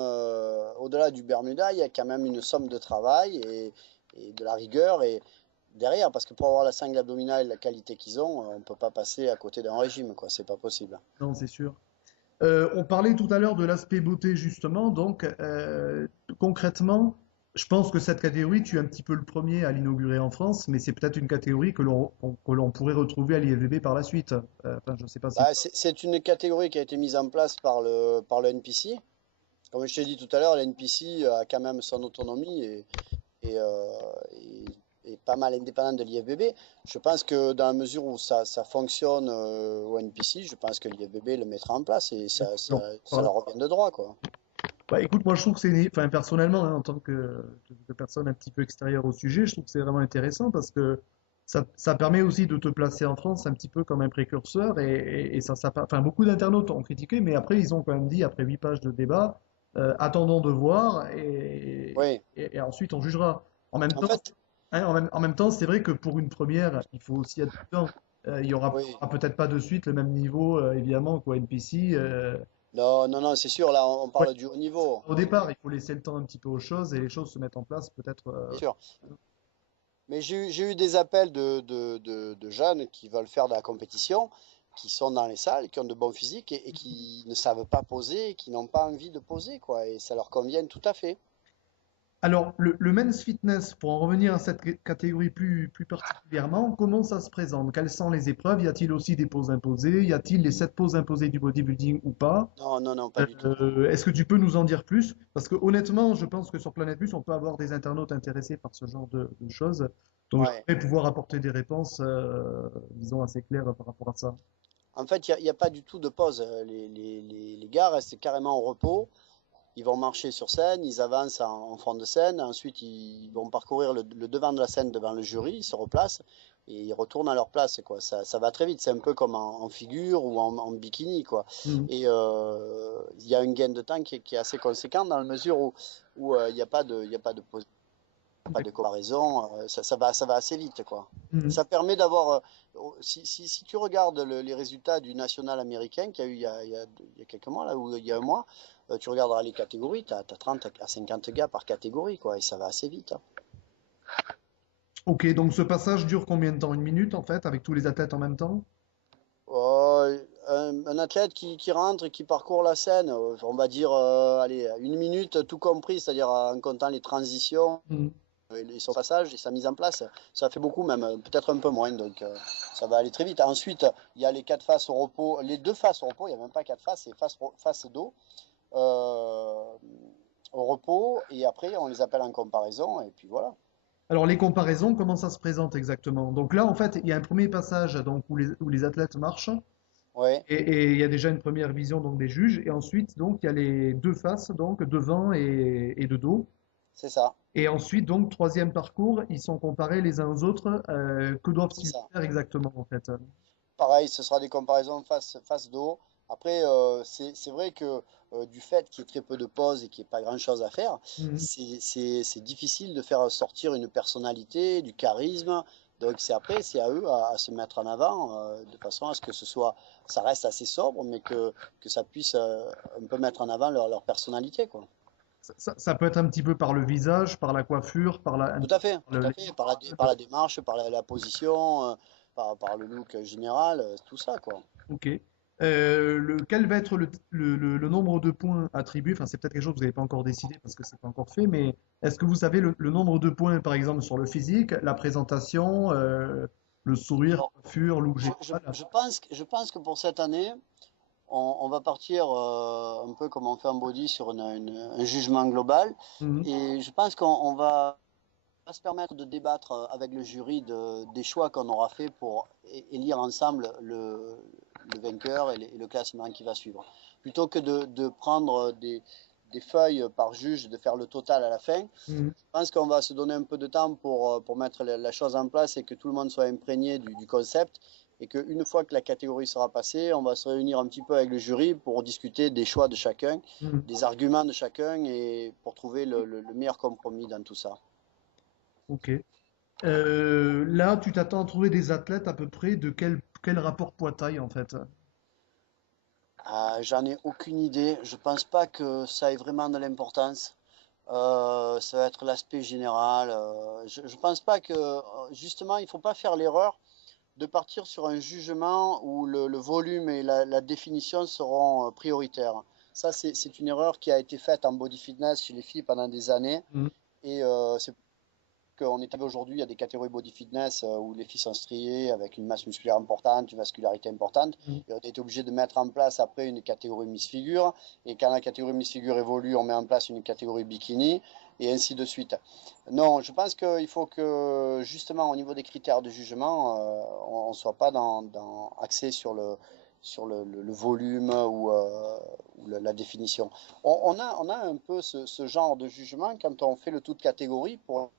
au-delà du Bermuda, il y a quand même une somme de travail et de la rigueur et derrière, parce que pour avoir la sangle abdominale et la qualité qu'ils ont, on ne peut pas passer à côté d'un régime, quoi, c'est pas possible. non, c'est sûr. On parlait tout à l'heure de l'aspect beauté, justement. Donc, concrètement, Je pense que cette catégorie, tu es un petit peu le premier à l'inaugurer en France, mais c'est peut-être une catégorie que l'on pourrait retrouver à l'IFBB par la suite. Enfin, je ne sais pas si. Bah, c'est une catégorie qui a été mise en place par le NPC. Comme je t'ai dit tout à l'heure, le NPC a quand même son autonomie et pas mal indépendante de l'IFBB. Je pense que dans la mesure où ça fonctionne au NPC, je pense que l'IFBB le mettra en place et ça leur revient de droit, quoi. Bah, écoute, moi je trouve que enfin personnellement, hein, en tant que personne un petit peu extérieure au sujet, je trouve que c'est vraiment intéressant parce que ça permet aussi de te placer en France un petit peu comme un précurseur et enfin beaucoup d'internautes ont critiqué, mais après ils ont quand même dit, après 8 pages de débat, attendons de voir Oui, et ensuite on jugera. En même en temps, fait, hein, en même temps, c'est vrai que pour une première, il faut aussi être prudent. Il y aura oui. peut-être pas de suite le même niveau, évidemment, qu'au NPC. Non, non, non, c'est sûr, là, on Ouais, parle du haut niveau, au départ, il faut laisser le temps un petit peu aux choses et les choses se mettent en place peut-être. bien sûr. Mais j'ai eu des appels de jeunes qui veulent faire de la compétition, qui sont dans les salles, qui ont de bons physiques et qui ne savent pas poser, qui n'ont pas envie de poser, quoi. Et ça leur convient tout à fait. Alors, le men's fitness, pour en revenir à cette catégorie plus particulièrement, comment ça se présente? Quelles sont les épreuves? Y a-t-il aussi des poses imposées? Y a-t-il les 7 poses imposées du bodybuilding ou pas? Non, non, non, pas du tout. Est-ce que tu peux nous en dire plus? Parce que honnêtement, je pense que sur Planète Plus, on peut avoir des internautes intéressés par ce genre de choses. Donc, Ouais. j'aimerais pouvoir apporter des réponses, disons, assez claires par rapport à ça. En fait, il y a pas du tout de pause. Les gars restent carrément au repos. Ils vont marcher sur scène, ils avancent en front de scène, ensuite ils vont parcourir le devant de la scène devant le jury, ils se replacent et ils retournent à leur place, quoi. Ça va très vite, c'est un peu comme en figure ou en bikini, quoi. Mhm. Et il y a une gain de temps qui est assez conséquent dans la mesure où il n'y a pas pas de comparaison, ça va assez vite, quoi. Mhm. Ça permet d'avoir, si tu regardes les résultats du national américain qu'il y a eu il y a quelques mois, là, ou il y a un mois, tu regarderas les catégories, tu as 30 à 50 gars par catégorie, quoi, et ça va assez vite, hein. Ok, donc ce passage dure combien de temps? Une minute en fait, avec tous les athlètes en même temps? Un athlète qui rentre et qui parcourt la scène, on va dire, allez, une minute tout compris, c'est-à-dire en comptant les transitions, Mhm. et son passage et sa mise en place, ça fait beaucoup même, peut-être un peu moins, donc ça va aller très vite. Ensuite, il y a les 4 faces au repos, les 2 faces au repos, il n'y a même pas 4 faces, c'est face dos euh, au repos, et après on les appelle en comparaison, et puis voilà. Alors les comparaisons, comment ça se présente exactement? Donc là, en fait, il y a un premier passage donc, où les athlètes marchent Ouais, et il y a déjà une première vision donc, des juges. Et ensuite, donc, il y a les 2 faces, donc devant et de dos. c'est ça, Et ensuite, donc, troisième parcours, ils sont comparés les uns aux autres. Que c'est doivent-ils ça. faire exactement en fait? Pareil, ce sera des comparaisons face dos. Après, c'est vrai que du fait qu'il y ait très peu de pauses et qu'il n'y ait pas grand-chose à faire, Mhm. c'est difficile de faire sortir une personnalité, du charisme. Donc c'est à eux à se mettre en avant de façon à ce que ça reste assez sobre, mais que ça puisse un peu mettre en avant leur personnalité, quoi. Ça peut être un petit peu par le visage, par la coiffure, un Tout petit à peu fait, par tout à fait, par la démarche, par la position, par le look général, tout ça, quoi. Ok. Quel va être le nombre de points attribués? Enfin, c'est peut-être quelque chose que vous n'avez pas encore décidé parce que c'est pas encore fait, mais est-ce que vous savez le nombre de points, par exemple, sur le physique, la présentation, le sourire, Alors, coiffure, look je, je- général? je pense, je pense que pour cette année, on va partir un peu comme on fait en body sur un jugement global. Mhm, Et je pense qu'on va se permettre de débattre avec le jury des choix qu'on aura fait pour élire ensemble le vainqueur et le classement qui va suivre. Plutôt que de prendre des feuilles par juge, de faire le total à la fin, mhm. je pense qu'on va se donner un peu de temps pour mettre la chose en place et que tout le monde soit imprégné du concept. Et qu'une fois que la catégorie sera passée, on va se réunir un petit peu avec le jury pour discuter des choix de chacun, Mhm. des arguments de chacun et pour trouver le meilleur compromis dans tout ça. Ok. Là, tu t'attends à trouver des athlètes à peu près de quel rapport poids-taille en fait? J'en ai aucune idée. Je pense pas que ça ait vraiment de l'importance. Ça va être l'aspect général. Je pense pas que, justement, il faut pas faire l'erreur de partir sur un jugement où le volume et la définition seront prioritaires. Ça, c'est une erreur qui a été faite en body fitness chez les filles pendant des années. Et c'est qu'on est arrivé aujourd'hui, il y a des catégories body fitness où les filles sont striées avec une masse musculaire importante, une vascularité importante. Mm. Et on a été obligé de mettre en place après une catégorie Miss Figure. Et quand la catégorie Miss Figure évolue, on met en place une catégorie bikini et ainsi de suite. Non, je pense qu'il faut que justement au niveau des critères de jugement, on ne soit pas axé sur le volume ou la définition. On a un peu ce genre de jugement quand on fait le tout de catégorie pour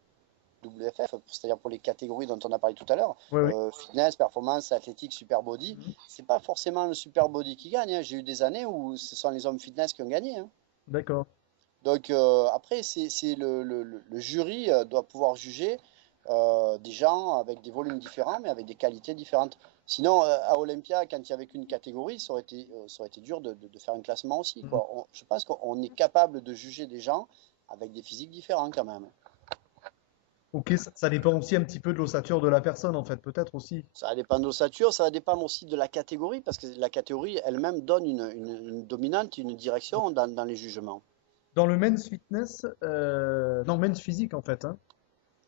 WFF, c'est-à-dire pour les catégories dont on a parlé tout à l'heure, Oui, oui. fitness, performance, athlétique, super body, Mhm. c'est pas forcément le super body qui gagne, hein. J'ai eu des années où ce sont les hommes fitness qui ont gagné, hein. D'accord. Donc après, c'est le jury doit pouvoir juger des gens avec des volumes différents, mais avec des qualités différentes. Sinon, à Olympia, quand il n'y avait qu'une catégorie, ça aurait été dur de faire un classement aussi, Mhm. quoi. Je pense qu'on est capable de juger des gens avec des physiques différents quand même. Ok, ça dépend aussi un petit peu de l'ossature de la personne, en fait, peut-être aussi. Ça va dépendre de l'ossature, ça va dépendre aussi de la catégorie, parce que la catégorie elle-même donne une dominante, une direction dans les jugements. Dans le men's fitness, non, men's physique, en fait, hein.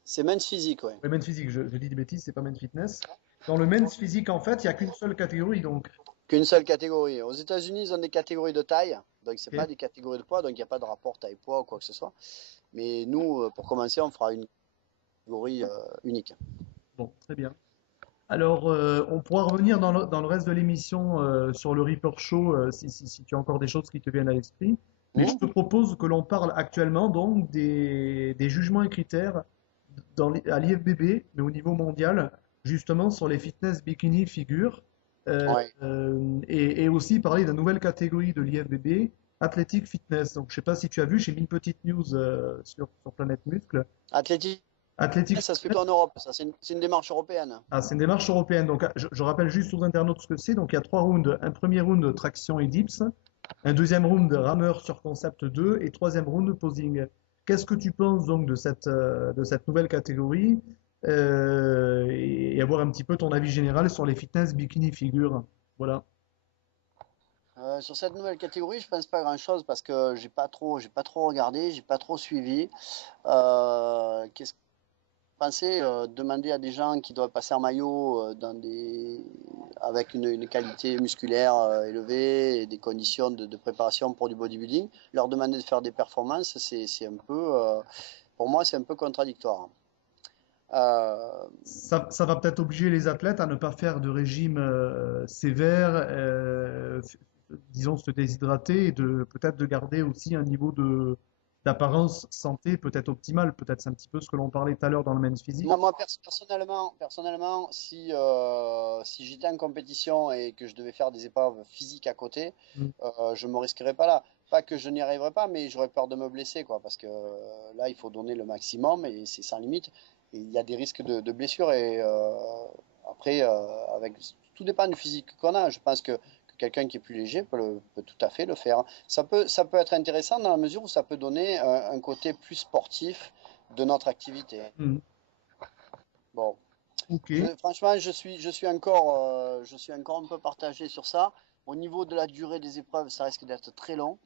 C'est men's physique, ouais. Le men's physique, je dis des bêtises, c'est pas men's fitness. Dans le men's physique, en fait, il n'y a qu'une seule catégorie, donc. Qu'une seule catégorie. Aux États-Unis, ils ont des catégories de taille, donc c'est Ok. pas des catégories de poids, donc il n'y a pas de rapport taille-poids ou quoi que ce soit. Mais nous, pour commencer, on fera une catégorie unique. Bon, très bien. Alors, on pourra revenir dans le reste de l'émission sur le Reaper Show si tu as encore des choses qui te viennent à l'esprit. Mais je te Hmm. propose que l'on parle actuellement donc des jugements et critères à l'IFBB, mais au niveau mondial, justement sur les fitness bikini figures, Ouais. et aussi parler de la nouvelle catégorie de l'IFBB, athlétique fitness. Donc, je ne sais pas si tu as vu, j'ai mis une petite news sur Planète Muscle. Athlétique, Athlétique ça se fait fitness. qu'en Europe, ça c'est une démarche européenne. Ah, c'est une démarche européenne. Donc, je rappelle juste aux internautes ce que c'est. Donc, il y a trois rounds. Un premier round traction et dips, un deuxième round rameur sur concept 2 et troisième round posing. Qu'est-ce que tu penses donc de cette nouvelle catégorie et avoir un petit peu ton avis général sur les fitness bikini figure. Voilà. Sur cette nouvelle catégorie, je pense pas grand-chose parce que j'ai pas trop regardé, j'ai pas trop suivi. Qu'est-ce penser, demander à des gens qui doivent passer en maillot avec une qualité musculaire élevée et des conditions de préparation pour du bodybuilding, leur demander de faire des performances, c'est un peu, pour moi, c'est un peu contradictoire. Euh, Ça va peut-être obliger les athlètes à ne pas faire de régime sévère, disons se déshydrater et peut-être de garder aussi un niveau d'apparence santé peut-être optimal. Peut-être c'est un petit peu ce que l'on parlait tout à l'heure dans le men's physique. moi, personnellement, si j'étais en compétition et que je devais faire des épreuves physiques à côté, Mm. je me risquerais pas là. Pas que je n'y arriverais pas, mais j'aurais peur de me blesser, quoi, parce que là, il faut donner le maximum et c'est sans limite. Et il y a des risques de blessure et après, tout dépend du physique qu'on a. Je pense que quelqu'un qui est plus léger peut tout à fait le faire. Ça peut être intéressant dans la mesure où ça peut donner un côté plus sportif de notre activité. Mm. Bon, Ok. franchement, je suis encore un peu partagé sur ça. Au niveau de la durée des épreuves, ça risque d'être très long.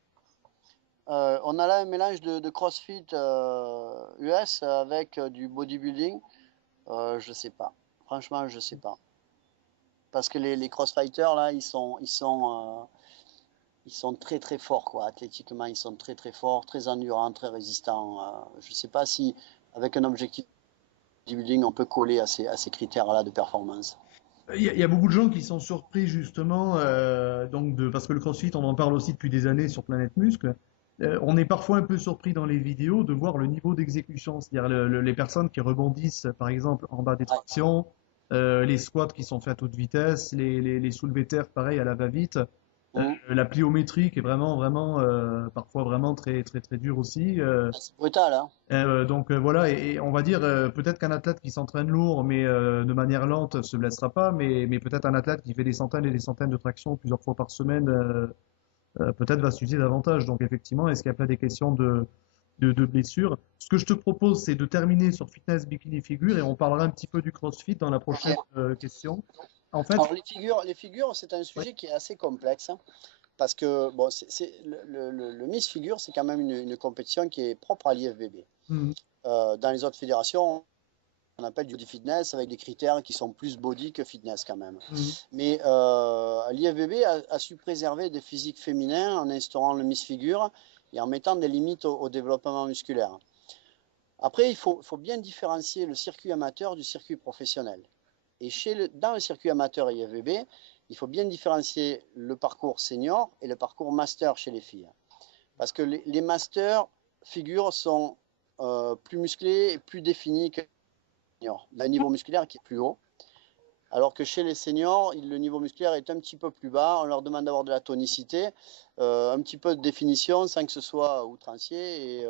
On a là un mélange de CrossFit US avec du bodybuilding. Je sais pas. Franchement, je sais pas. Parce que les crossfighters là, ils sont très très forts quoi. Athlétiquement, ils sont très très forts, très endurants, très résistants. Je sais pas si avec un objectif bodybuilding, on peut coller à ces critères-là de performance. Il y a beaucoup de gens qui sont surpris justement, parce que le CrossFit, on en parle aussi depuis des années sur Planète Muscle. On est parfois un peu surpris dans les vidéos de voir le niveau d'exécution, c'est-à-dire les personnes qui rebondissent, par exemple, en bas des Ouais. tractions, les squats qui sont faits à toute vitesse, les soulevés de terre, pareil, à la va-vite. Mhm. La pliométrie qui est vraiment, vraiment, parfois vraiment très, très, très dure aussi. C'est brutal, hein. Donc voilà, et on va dire peut-être qu'un athlète qui s'entraîne lourd mais de manière lente se blessera pas, mais peut-être un athlète qui fait des centaines et des centaines de tractions plusieurs fois par semaine peut-être va s'user davantage. Donc effectivement, est-ce qu'il y a pas des questions de blessures? Ce que je te propose, c'est de terminer sur fitness bikini figure et on parlera un petit peu du CrossFit dans la Ok. prochaine question. En fait, Alors les figures, c'est un ouais, sujet qui est assez complexe, hein, parce que bon, le Miss Figure, c'est quand même une compétition qui est propre à l'IFBB. Mhm. Dans les autres fédérations, on appelle du body fitness avec des critères qui sont plus body que fitness quand même. Mhm. Mais l'IFBB a su préserver des physiques féminins en instaurant le Miss Figure et en mettant des limites au développement musculaire. Après, il faut bien différencier le circuit amateur du circuit professionnel. Et dans le circuit amateur IFBB, il faut bien différencier le parcours senior et le parcours master chez les filles. Parce que les masters figures sont plus musclés et plus définis que les seniors. Il y a un niveau musculaire qui est plus haut. Alors que chez les seniors, le niveau musculaire est un petit peu plus bas. On leur demande d'avoir de la tonicité, un petit peu de définition sans que ce soit outrancier. Et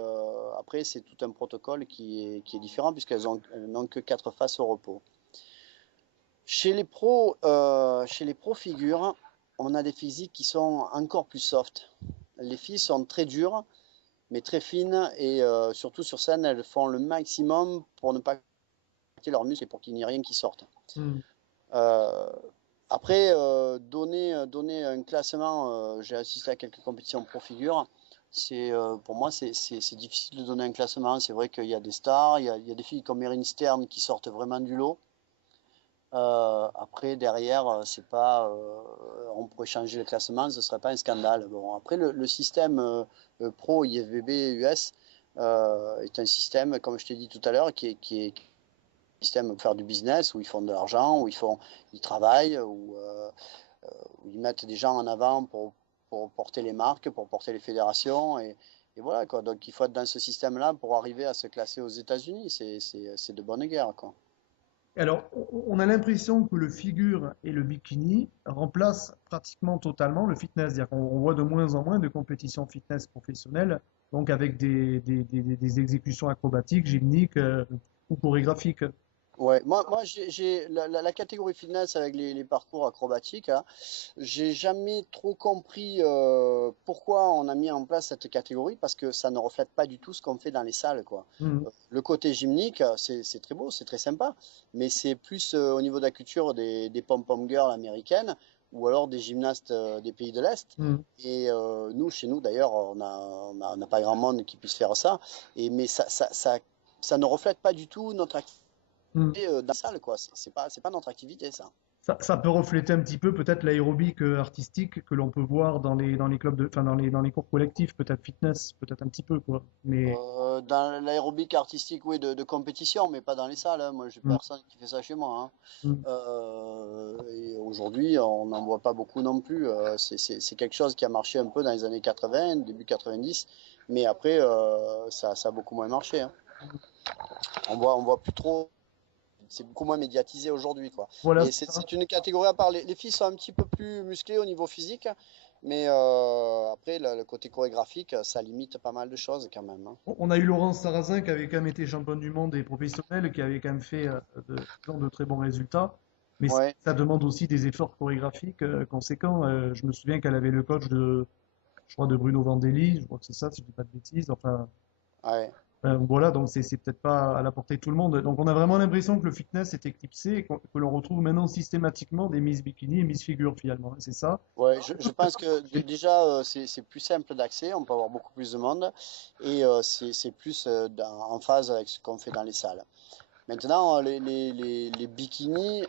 après, c'est tout un protocole qui est différent puisqu'elles n'ont que 4 faces au repos. Chez les pros figures, on a des physiques qui sont encore plus soft. Les filles sont très dures, mais très fines et surtout sur scène, elles font le maximum pour ne pas quitter leurs muscles et pour qu'il n'y ait rien qui sorte. Mhm. Euh, Après, donner un classement, j'ai assisté à quelques compétitions pro figure. Pour moi, c'est difficile de donner un classement. C'est vrai qu'il y a des stars, il y a des filles comme Erin Stern qui sortent vraiment du lot. Après, derrière, c'est pas, on pourrait changer le classement, ce serait pas un scandale. Bon, après, le système pro IFBB US est un système, comme je t'ai dit tout à l'heure, qui est un système pour faire du business, où ils font de l'argent, ils travaillent, où ils mettent des gens en avant pour porter les marques, pour porter les fédérations. Et voilà, quoi. Donc, il faut être dans ce système-là pour arriver à se classer aux États-Unis. C'est de bonne guerre, quoi. Alors, on a l'impression que le figure et le bikini remplacent pratiquement totalement le fitness. C'est-à-dire qu'on voit de moins en moins de compétitions fitness professionnelles, donc avec des exécutions acrobatiques, gymniques ou chorégraphiques. Ouais, moi j'ai la catégorie fitness avec les parcours acrobatiques, hein, j'ai jamais trop compris pourquoi on a mis en place cette catégorie parce que ça ne reflète pas du tout ce qu'on fait dans les salles, quoi. Mhm. Le côté gymnique, c'est très beau, c'est très sympa, mais c'est plus au niveau de la culture des pom-pom girls américaines ou alors des gymnastes des pays de l'Est. Mhm. Et nous, chez nous d'ailleurs, on n'a pas grand monde qui puisse faire ça, mais ça ne reflète pas du tout notre activité Mhm. dans la salle, quoi. C'est pas notre activité, ça. Ça peut refléter un petit peu peut-être l'aérobic artistique que l'on peut voir dans les clubs enfin dans les cours collectifs, peut-être fitness, peut-être un petit peu quoi. Mais Dans l'aérobic artistique, oui, de compétition, mais pas dans les salles, hein. Moi, j'ai mm, personne qui fait ça chez moi, hein. mm. Et aujourd'hui, on n'en voit pas beaucoup non plus. C'est quelque chose qui a marché un peu dans les années 80, début 90, mais après, ça a beaucoup moins marché, hein. On voit plus trop. C'est beaucoup moins médiatisé aujourd'hui, quoi. Voilà, Et c'est ça. c'est une catégorie à part. Les filles sont un petit peu plus musclées au niveau physique, mais après, le côté chorégraphique, ça limite pas mal de choses quand même, hein. On a eu Laurence Sarrazin qui avait quand même été championne du monde et professionnelle, qui avait quand même fait disons, de très bons résultats. Mais Ouais, ça demande aussi des efforts chorégraphiques conséquents. Je me souviens qu'elle avait le coach je crois, de Bruno Vandelli, je crois que c'est ça, si je dis pas de bêtises. Enfin, ouais. voilà, donc c'est peut-être pas à la portée de tout le monde. Donc on a vraiment l'impression que le fitness est éclipsé et que l'on retrouve maintenant systématiquement des Miss Bikini et Miss Figure finalement, hein, c'est ça. Ouais, je pense que déjà, c'est plus simple d'accès, on peut avoir beaucoup plus de monde, et c'est plus en phase avec ce qu'on fait dans les salles. Maintenant, les bikinis,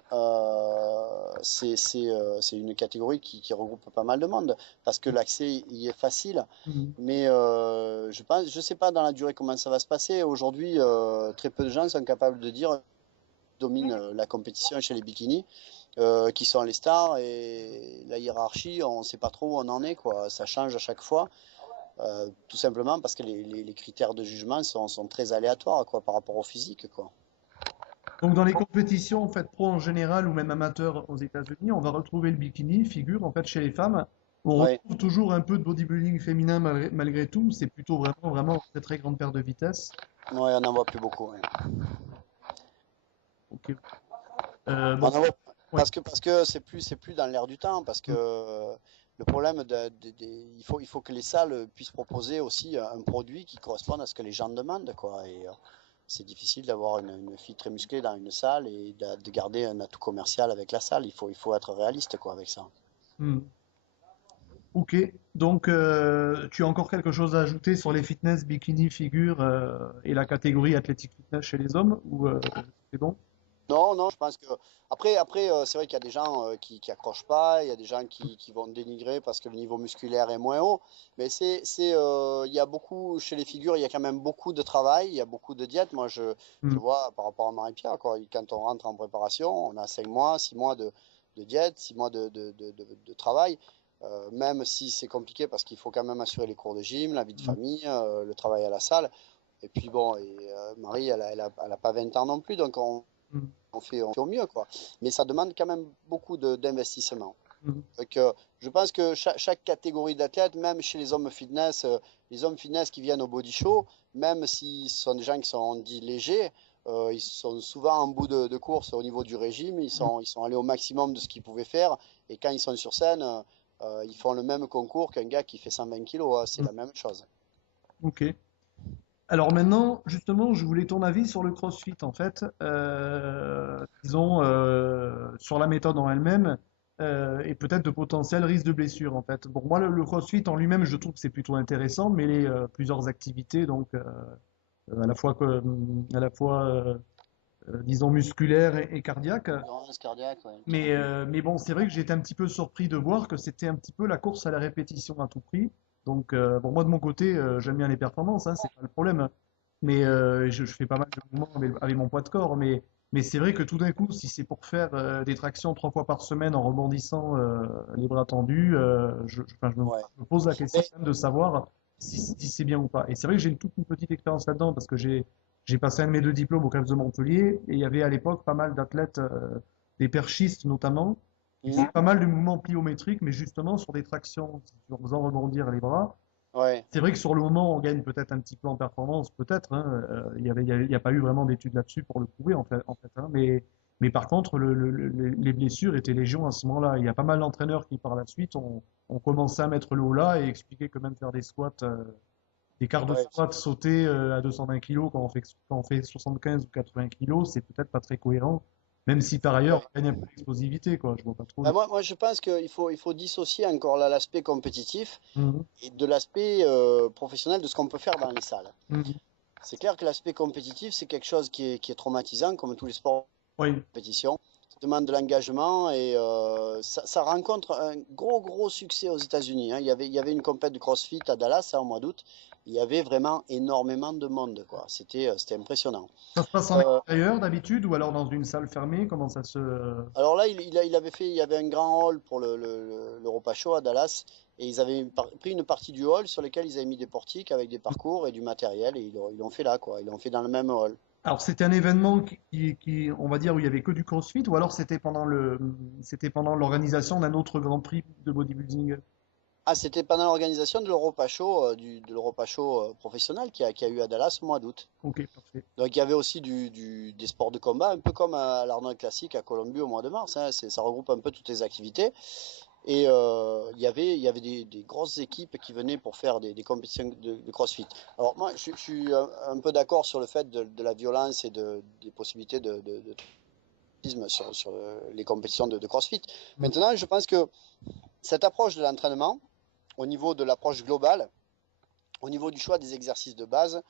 c'est une catégorie qui regroupe pas mal de monde, parce que l'accès y est facile, Mhm. mais je sais pas dans la durée comment ça va se passer. Aujourd'hui, très peu de gens sont capables de dire dominent la compétition chez les bikinis, qui sont les stars, et la hiérarchie, on ne sait pas trop où on en est, quoi. Ça change à chaque fois, tout simplement parce que les critères de jugement sont très aléatoires, quoi, par rapport au physique, quoi. Donc dans les compétitions en fait pro en général ou même amateurs aux États-Unis, on va retrouver le bikini figure en fait chez les femmes. On Ouais, retrouve toujours un peu de bodybuilding féminin malgré tout. C'est plutôt vraiment une très très grande perte de vitesse. ouais, on n'en voit plus beaucoup, ouais. Ok. On Bon, en voit oui. parce que c'est plus dans l'air du temps, parce que le problème il faut que les salles puissent proposer aussi un produit qui corresponde à ce que les gens demandent, quoi. Et c'est difficile d'avoir une fille très musclée dans une salle et de garder un atout commercial avec la salle. Il faut être réaliste, quoi, avec ça. Hmm. Ok, donc tu as encore quelque chose à ajouter sur les fitness, bikini, figure et la catégorie athlétique fitness chez les hommes ou c'est bon? Non, non, je pense que après, c'est vrai qu'il y a des gens qui accrochent pas, il y a des gens qui vont dénigrer parce que le niveau musculaire est moins haut. Mais il y a beaucoup chez les figures, il y a quand même beaucoup de travail, il y a beaucoup de diète. Moi, je Hmm. vois par rapport à Marie-Pierre, quoi, quand on rentre en préparation, on a 5 mois, 6 mois de diète, 6 mois de travail. Même si c'est compliqué parce qu'il faut quand même assurer les cours de gym, la vie de Hmm. famille, le travail à la salle. Et puis bon, Marie, elle a pas 20 ans non plus, donc Hmm. on fait au mieux, quoi. Mais ça demande quand même beaucoup d'investissement. Hmm. Donc, je pense que chaque catégorie d'athlètes, même chez les hommes fitness qui viennent au body show, même si ce sont des gens qui sont dits légers, ils sont souvent en bout de course au niveau du régime. Ils sont allés au maximum de ce qu'ils pouvaient faire. Et quand ils sont sur scène, ils font le même concours qu'un gars qui fait 120 kilos, hein. C'est Hmm. la même chose. Ok. Alors maintenant, justement, je voulais ton avis sur le CrossFit en fait. Disons sur la méthode en elle-même et peut-être de potentiels risques de blessure en fait. Bon, moi, le CrossFit en lui-même, je trouve que c'est plutôt intéressant, mais les plusieurs activités, donc à la fois disons musculaires et cardiaques. Endurance cardiaque, ouais. Mais bon, c'est vrai que j'ai été un petit peu surpris de voir que c'était un petit peu la course à la répétition à tout prix. Donc, bon, moi de mon côté, j'aime bien les performances, hein, c'est pas le problème. Mais je fais pas mal de mouvements avec mon poids de corps. Mais c'est vrai que tout d'un coup, si c'est pour faire des tractions 3 fois par semaine en rebondissant les bras tendus, enfin, Ouais. je me pose la question Mais quand même de savoir si c'est bien ou pas. Et c'est vrai que j'ai toute une petite expérience là-dedans parce que j'ai passé un de mes 2 diplômes au CAF de Montpellier et il y avait à l'époque pas mal d'athlètes des perchistes notamment, qui faisaient Mhm. pas mal de mouvements pliométriques, mais justement sur des tractions, en faisant rebondir les bras. Ouais. C'est vrai que sur le moment, on gagne peut-être un petit peu en performance, peut-être, hein. Il y a pas eu vraiment d'études là-dessus pour le prouver, en fait, hein. Mais par contre, les blessures étaient légion à ce moment-là. Il y a pas mal d'entraîneurs qui, par la suite, ont commencé à mettre le haut là et expliquer que même faire des squats, des quarts de Ouais. squat sauter à 220 kilos quand on fait 75 ou 80 kilos, c'est peut-être pas très cohérent. Même si par ailleurs, Ouais. on gagne un peu d'explosivité, quoi. Je vois pas trop Bah, moi, je pense il faut dissocier encore là l'aspect compétitif Mhm. et de l'aspect professionnel de ce qu'on peut faire dans les salles. Mhm. C'est clair que l'aspect compétitif, c'est quelque chose qui est traumatisant, comme tous les sports Oui. de compétition. Ça demande de l'engagement et ça rencontre un gros succès aux États-Unis, hein. Il y avait une compète de CrossFit à Dallas, hein, au mois d'août. Il y avait vraiment énormément de monde, quoi. C'était impressionnant. Ça se passe en Euh, extérieur d'habitude ou alors dans une salle fermée? Comment ça se... Alors là, il y avait un grand hall pour l'Europa Show à Dallas, et ils avaient pris une partie du hall sur lequel ils avaient mis des portiques avec des parcours et du matériel, et ils l'ont fait là, quoi. Ils l'ont fait dans le même hall. Alors c'était un événement on va dire, où il y avait que du CrossFit ou alors c'était pendant l'organisation d'un autre Grand Prix de bodybuilding? Ah, c'était pendant l'organisation de l'Europa Show, de l'Europa Show professionnel qui a eu à Dallas au mois d'août. Ok, parfait. Donc il y avait aussi des sports de combat, un peu comme à l'Arnold Classic à Columbus au mois de mars, hein. Ça regroupe un peu toutes les activités. Et il y avait des grosses équipes qui venaient pour faire des compétitions de CrossFit. Alors moi, je suis un peu d'accord sur le fait de la violence et des possibilités de traumatisme sur les compétitions de CrossFit. Mm. Maintenant, je pense que cette approche de l'entraînement, au niveau de l'approche globale, au niveau du choix des exercices de base,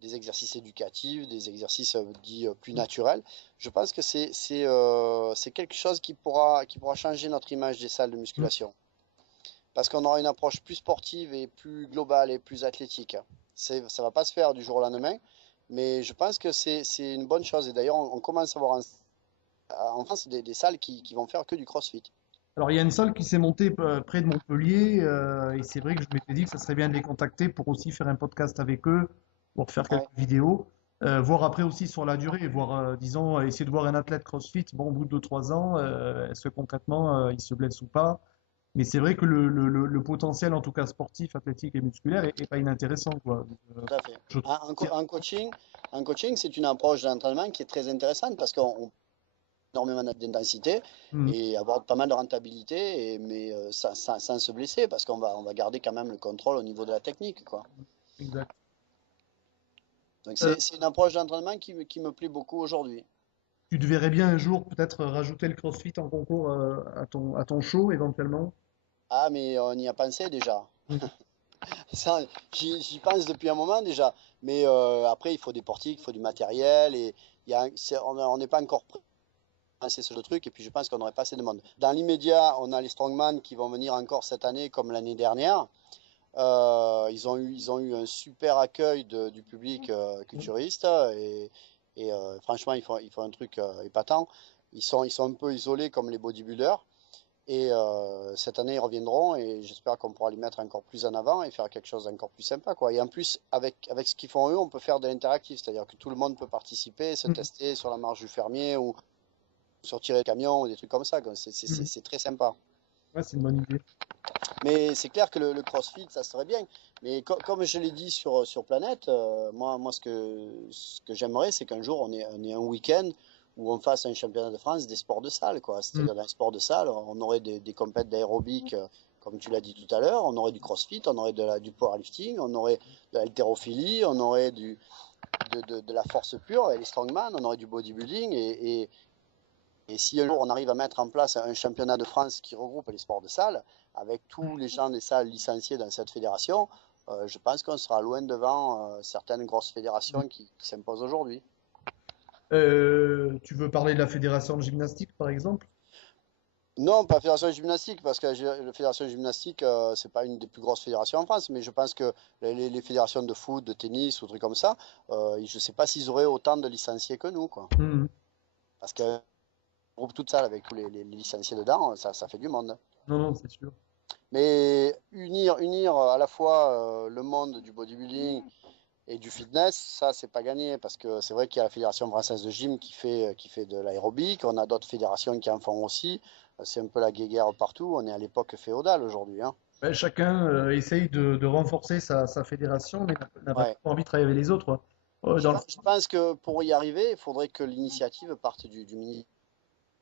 des exercices éducatifs, des exercices dits plus naturels. Je pense que c'est quelque chose qui pourra changer notre image des salles de Mm. musculation. Parce qu'on aura une approche plus sportive et plus globale et plus athlétique. Ça ne va pas se faire du jour au lendemain, mais je pense que c'est une bonne chose. Et d'ailleurs, on commence à voir en France des salles qui vont faire que du CrossFit. Alors il y a une salle qui s'est montée près de Montpellier et c'est vrai que je m'étais dit que ça serait bien de les contacter pour aussi faire un podcast avec eux, pour faire quelques Ouais, vidéos, voir après aussi sur la durée, voir, disons, essayer de voir un athlète CrossFit, bon, au bout de 2, 3 ans, est-ce que concrètement il se blesse ou pas? Mais c'est vrai que le potentiel, en tout cas sportif, athlétique et musculaire, est pas inintéressant, quoi. Donc, tout à fait. je trouve. En coaching, c'est une approche d'entraînement qui est très intéressante parce qu'on énormément d'intensité Hmm. et avoir pas mal de rentabilité, mais sans se blesser parce on va garder quand même le contrôle au niveau de la technique, quoi. Exact. Donc Euh, c'est une approche d'entraînement qui me plaît beaucoup aujourd'hui. Tu te verrais bien un jour peut-être rajouter le CrossFit en concours à ton show éventuellement? Ah, mais on y a pensé déjà. Mm. Ça, j'y pense depuis un moment déjà. Mais après, il faut des portiques, il faut du matériel. Et on n'est pas encore prêt à lancer ce truc. Et puis, je pense qu'on n'aurait pas assez de monde. Dans l'immédiat, on a les strongman qui vont venir encore cette année comme l'année dernière. Ils ont eu un super accueil du public culturiste. Franchement, ils font un truc épatant. Ils sont un peu isolés comme les bodybuilders. Et cette année, ils reviendront et j'espère qu'on pourra les mettre encore plus en avant et faire quelque chose d'encore plus sympa, quoi. Et en plus, avec ce qu'ils font eux, on peut faire de l'interactif, c'est-à-dire que tout le monde peut participer, se Mm. tester sur la marche du fermier ou sortir le camion ou des trucs comme ça, quoi. Mm. C'est très sympa. Ouais, c'est une bonne idée. Mais c'est clair que le CrossFit, ça serait bien. Mais comme je l'ai dit sur Planète, moi ce que j'aimerais, c'est qu'un jour, on ait un week-end où on fasse un championnat de France des sports de salle, quoi. Mm. C'est-à-dire dans les sports de salle, on aurait des compètes d'aérobic, comme tu l'as dit tout à l'heure, on aurait du CrossFit, on aurait du powerlifting, on aurait de l'haltérophilie, on aurait de la force pure, et les strongman, on aurait du bodybuilding, et si un jour on arrive à mettre en place un championnat de France qui regroupe les sports de salle, avec tous les gens des salles licenciés dans cette fédération, je pense qu'on sera loin devant certaines grosses fédérations qui s'imposent aujourd'hui. Tu veux parler de la fédération de gymnastique, par exemple? Non, pas fédération de gymnastique, parce que la fédération de gymnastique, c'est pas une des plus grosses fédérations en France, mais je pense que les fédérations de foot, de tennis ou trucs comme ça, je ne sais pas s'ils auraient autant de licenciés que nous, quoi. Mm. Parce que groupe toute salle avec tous les licenciés dedans, ça fait du monde. Non, non, c'est sûr. Mais unir à la fois le monde du bodybuilding et du fitness, ça, c'est pas gagné parce que c'est vrai qu'il y a la Fédération française de gym qui fait de l'aérobic. On a d'autres fédérations qui en font aussi. C'est un peu la guéguerre partout. On est à l'époque féodale aujourd'hui, hein. Ben, chacun essaye de renforcer sa fédération, mais n'a pas Ouais. trop envie de travailler avec les autres, quoi. Je Dans le... pense, je pense que pour y arriver, il faudrait que l'initiative parte du ministère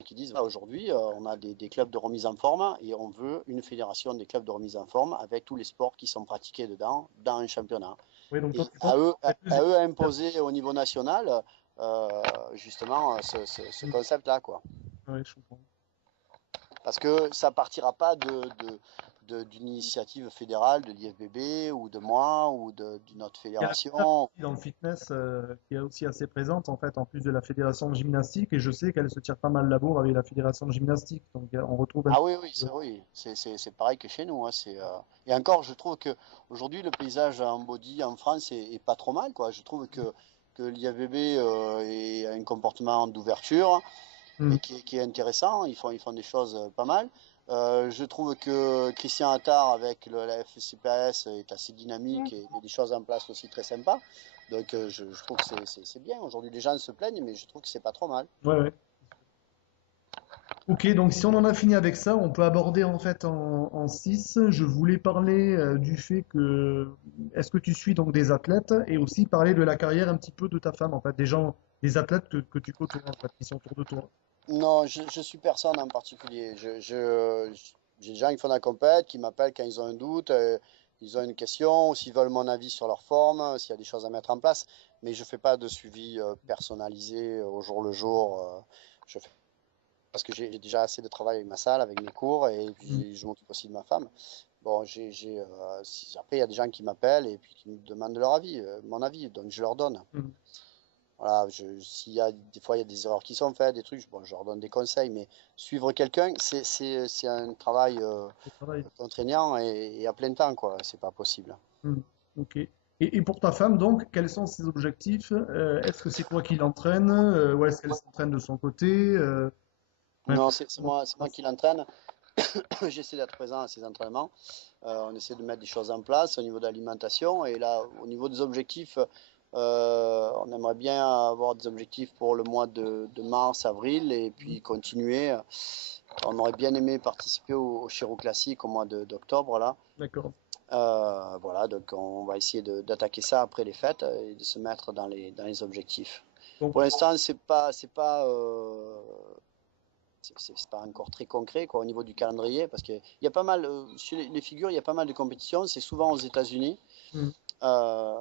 qui disent voilà, aujourd'hui, on a des clubs de remise en forme et on veut une fédération des clubs de remise en forme avec tous les sports qui sont pratiqués dedans dans un championnat. Oui, donc toi, Et tu penses à eux, qu'il y à, a plus à eux à efficace. imposer au niveau national euh, justement ce Mm. concept-là, quoi. Ouais, je comprends. Parce que ça partira pas d'une initiative fédérale de l'IFBB ou de moi ou d'une autre Il y a la FINA fédération. aussi dans le fitness qui est aussi assez présente en fait, en plus de la fédération de gymnastique, et je sais qu'elle se tire pas mal la bourre avec la fédération de gymnastique. Donc on retrouve un Ah petit oui, oui, peu. c'est pareil que chez nous, hein, Et encore, je trouve que aujourd'hui le paysage en body en France est pas trop mal, quoi. Je trouve que l'IFBB a un comportement d'ouverture Mm. et qui est intéressant. Ils font des choses pas mal. Je trouve que Christian Attard avec la FCPS est assez dynamique et met des choses en place aussi très sympas. Donc je trouve que c'est bien. Aujourd'hui, les gens se plaignent, mais je trouve que c'est pas trop mal. Ouais, ouais. Ok, donc si on en a fini avec ça, on peut aborder en fait en 6. Je voulais parler du fait que est-ce que tu suis donc des athlètes et aussi parler de la carrière un petit peu de ta femme en fait, des gens, des athlètes que tu côtoies en fait, qui sont autour de toi. Non, je suis personne en particulier. J'ai des gens qui font de la compète, qui m'appellent quand ils ont un doute, ils ont une question, ou s'ils veulent mon avis sur leur forme, s'il y a des choses à mettre en place. Mais je fais pas de suivi personnalisé au jour le jour. Je fais parce que j'ai déjà assez de travail avec ma salle, avec mes cours, et Mm. puis je m'occupe aussi de ma femme. Bon, après, il y a des gens qui m'appellent et puis qui me demandent leur avis, mon avis, donc je leur donne. Mm. Voilà, s'il y a des fois il y a des erreurs qui sont faites, des trucs, bon, je leur donne des conseils, mais suivre quelqu'un, c'est un travail Au travail. contraignant et à plein temps, quoi. C'est pas possible. Mm. Ok. Et pour ta femme donc, quels sont ses objectifs? Est-ce que c'est toi qui l'entraîne ou est-ce qu'elle s'entraîne de son côté? Ouais, Non, c'est comment ça moi, se c'est moi passe? qui l'entraîne. J'essaie d'être présent à ces entraînements. On essaie de mettre des choses en place au niveau de l'alimentation. Et là, au niveau des objectifs, on aimerait bien avoir des objectifs pour le mois de mars, avril, et Mm. puis continuer. On aurait bien aimé participer au Chiro Classique au mois d'octobre, là. D'accord. Voilà, donc on va essayer d'attaquer ça après les fêtes et de se mettre dans les objectifs. Donc, Pour l'instant, c'est pas encore très concret quoi, au niveau du calendrier, parce qu'il y a pas mal, sur les figures, il y a pas mal de compétitions, c'est souvent aux États-Unis. mm. Euh,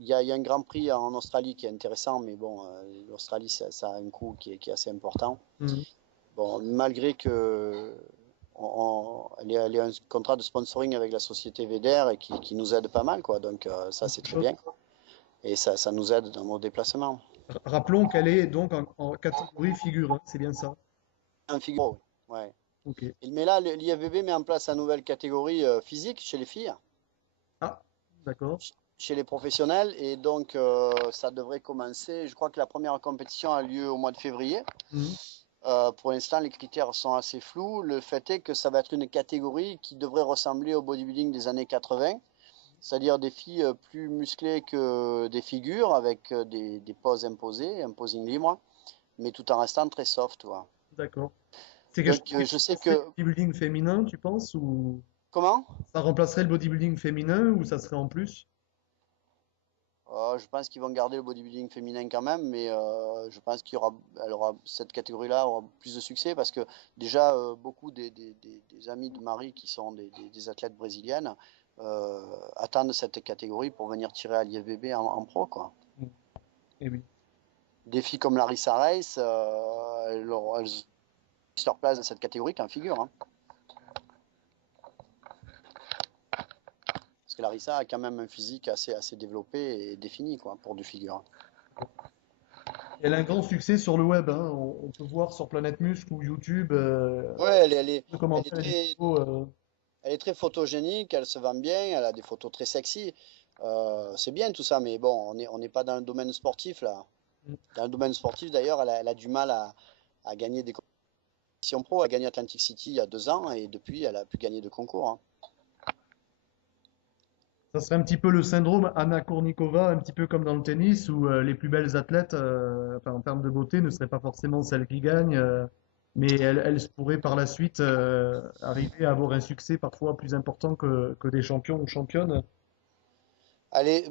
il y a un Grand Prix en Australie qui est intéressant, mais bon, l'Australie, ça a un coût qui est assez important. Mm. Bon, malgré que elle est un contrat de sponsoring avec la société VDR et qui nous aide pas mal, quoi. Donc ça, c'est très bien. Et ça nous aide dans nos déplacements. Rappelons qu'elle est donc en catégorie figure, hein, c'est bien ça. Un figure, ouais. Ok. Mais là, l'IFBB met en place une nouvelle catégorie physique chez les filles, Ah, d'accord. chez les professionnels. Et donc, ça devrait commencer. Je crois que la première compétition a lieu au mois de février. Mhm. Pour l'instant, les critères sont assez flous. Le fait est que ça va être une catégorie qui devrait ressembler au bodybuilding des années 80, c'est-à-dire des filles plus musclées que des figures, avec des poses imposées, un posing libre, mais tout en restant très soft, tu vois. D'accord. C'est quelque Donc, chose qui je sais remplacerait que... le bodybuilding féminin, tu penses, ou Comment? ça remplacerait le bodybuilding féminin, ou ça serait en plus? Je pense qu'ils vont garder le bodybuilding féminin quand même, mais je pense cette catégorie-là aura plus de succès parce que déjà beaucoup des amis de Marie qui sont des athlètes brésiliennes attendent cette catégorie pour venir tirer à l'IFBB en pro, quoi. Mhm. Eh oui. Des filles comme Larissa Reis, elles ont leur place dans cette catégorie qu'en figure, hein. Parce que Larissa a quand même un physique assez développé et défini, quoi, pour du figure. Elle a un grand succès sur le web, hein. On peut voir sur Planète Muscle ou YouTube Ouais, elle commenter est les très, vidéos. elle est très photogénique, elle se vend bien, elle a des photos très sexy. C'est bien tout ça, mais bon, on n'est pas dans le domaine sportif là. Dans le domaine sportif, d'ailleurs, elle a du mal à gagner des compétitions pro. Elle a gagné Atlantic City il y a 2 ans et depuis, elle a pu gagner de concours, hein. Ça serait un petit peu le syndrome Anna Kournikova, un petit peu comme dans le tennis, où les plus belles athlètes, enfin, en termes de beauté, ne seraient pas forcément celles qui gagnent, mais elles pourraient par la suite arriver à avoir un succès parfois plus important que des champions ou championnes.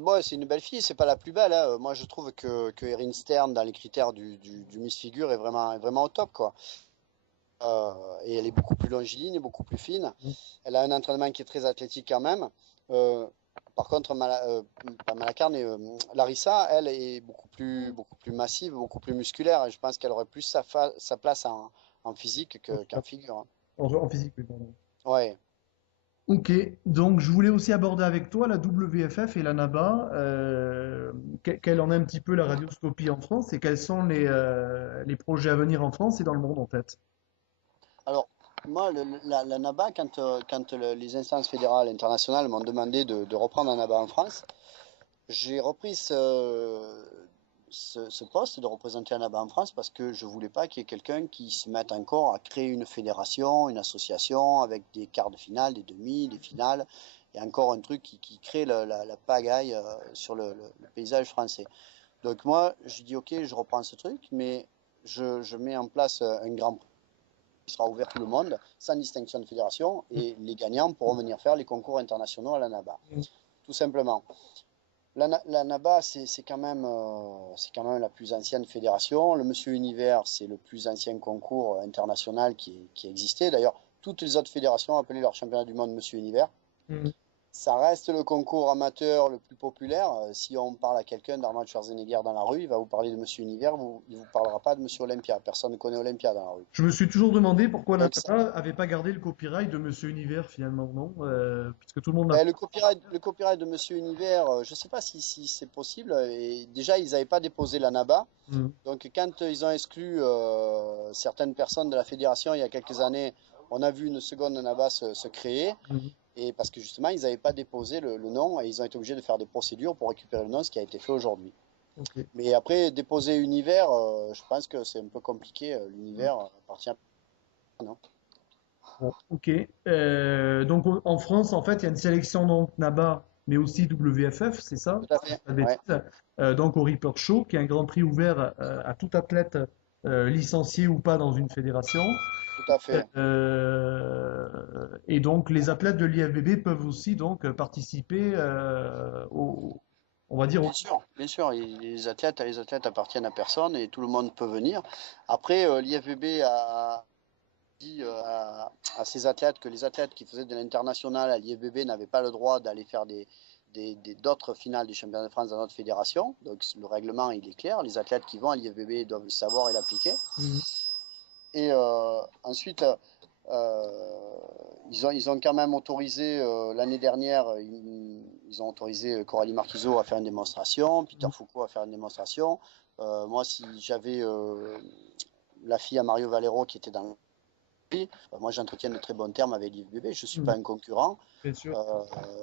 Bon, c'est une belle fille, c'est pas la plus belle, hein. Moi, je trouve que Erin Stern, dans les critères du Miss Figure, est vraiment au top, quoi. Et elle est beaucoup plus longiligne, beaucoup plus fine. Elle a un entraînement qui est très athlétique quand même. Euh, Par contre, pas Malacar, mais Larissa, elle est beaucoup plus massive, beaucoup plus musculaire. Et je pense qu'elle aurait plus sa place en physique qu'en figure, hein. En physique, oui, pardon. Ouais. Ok, donc je voulais aussi aborder avec toi la WFF et la NABA. Quelle en est un petit peu la radioscopie en France et quels sont les projets à venir en France et dans le monde en fait? Alors, moi, la NABA, quand les instances fédérales internationales m'ont demandé de reprendre un NABA en France, j'ai repris ce poste de représenter un NABA en France parce que je voulais pas qu'il y ait quelqu'un qui se mette encore à créer une fédération, une association avec des quarts de finale, des demi, des finales, et encore un truc qui crée la pagaille sur le paysage français. Donc moi, je dis ok, je reprends ce truc, mais je mets en place un grand prix qui sera ouvert à tout le monde, sans distinction de fédération, et les gagnants pourront venir faire les concours internationaux à la NABA, tout simplement. La NABA, c'est quand même la plus ancienne fédération. Le Monsieur Univers, c'est le plus ancien concours international qui existait. D'ailleurs, toutes les autres fédérations appelaient leur championnat du monde Monsieur Univers. Mhm. Ça reste le concours amateur le plus populaire. Si on parle à quelqu'un d'Arnold Schwarzenegger dans la rue, il va vous parler de Monsieur Univers, il ne vous parlera pas de Monsieur Olympia. Personne ne connaît Olympia dans la rue. Je me suis toujours demandé pourquoi la Donc, NABA avait pas gardé le copyright de Monsieur Univers finalement, non? Puisque tout le monde n'a ben, le copyright de Monsieur Univers, je ne sais pas si c'est possible. Et déjà, ils n'avaient pas déposé la NABA. Mhm. Donc, quand ils ont exclu certaines personnes de la fédération il y a quelques années, on a vu une seconde NABA se créer. Mhm. Et parce que justement, ils n'avaient pas déposé le nom et ils ont été obligés de faire des procédures pour récupérer le nom, ce qui a été fait aujourd'hui. Ok. Mais après, déposer Univers, je pense que c'est un peu compliqué. L'Univers appartient à... Non. Bon, ok. Donc en France, en fait, il y a une sélection donc NABA, mais aussi WFF, c'est ça? Tout à Si je dis fait. pas de Ouais, bêtises. Donc au Reaper Show, qui est un grand prix ouvert à tout athlète licencié ou pas dans une fédération. tout à fait. Et donc les athlètes de l'IFBB peuvent aussi donc participer on va dire, Bien sûr, bien sûr. Les athlètes appartiennent à personne et tout le monde peut venir. Après, l'IFBB a dit à ses athlètes que les athlètes qui faisaient de l'international à l'IFBB n'avaient pas le droit d'aller faire d'autres finales des championnats de France dans notre fédération. Donc le règlement, il est clair. Les athlètes qui vont à l'IFBB doivent le savoir et l'appliquer. Mhm. Et ensuite, euh, ils ont quand même autorisé, l'année dernière, ils ont autorisé Coralie Marquiseau à faire une démonstration, Peter Foucault à faire une démonstration. Moi, si j'avais la fille à Mario Valero qui était dans le prix, moi j'entretiens de très bons termes avec l'IFBB, je ne suis pas un concurrent. Bien sûr.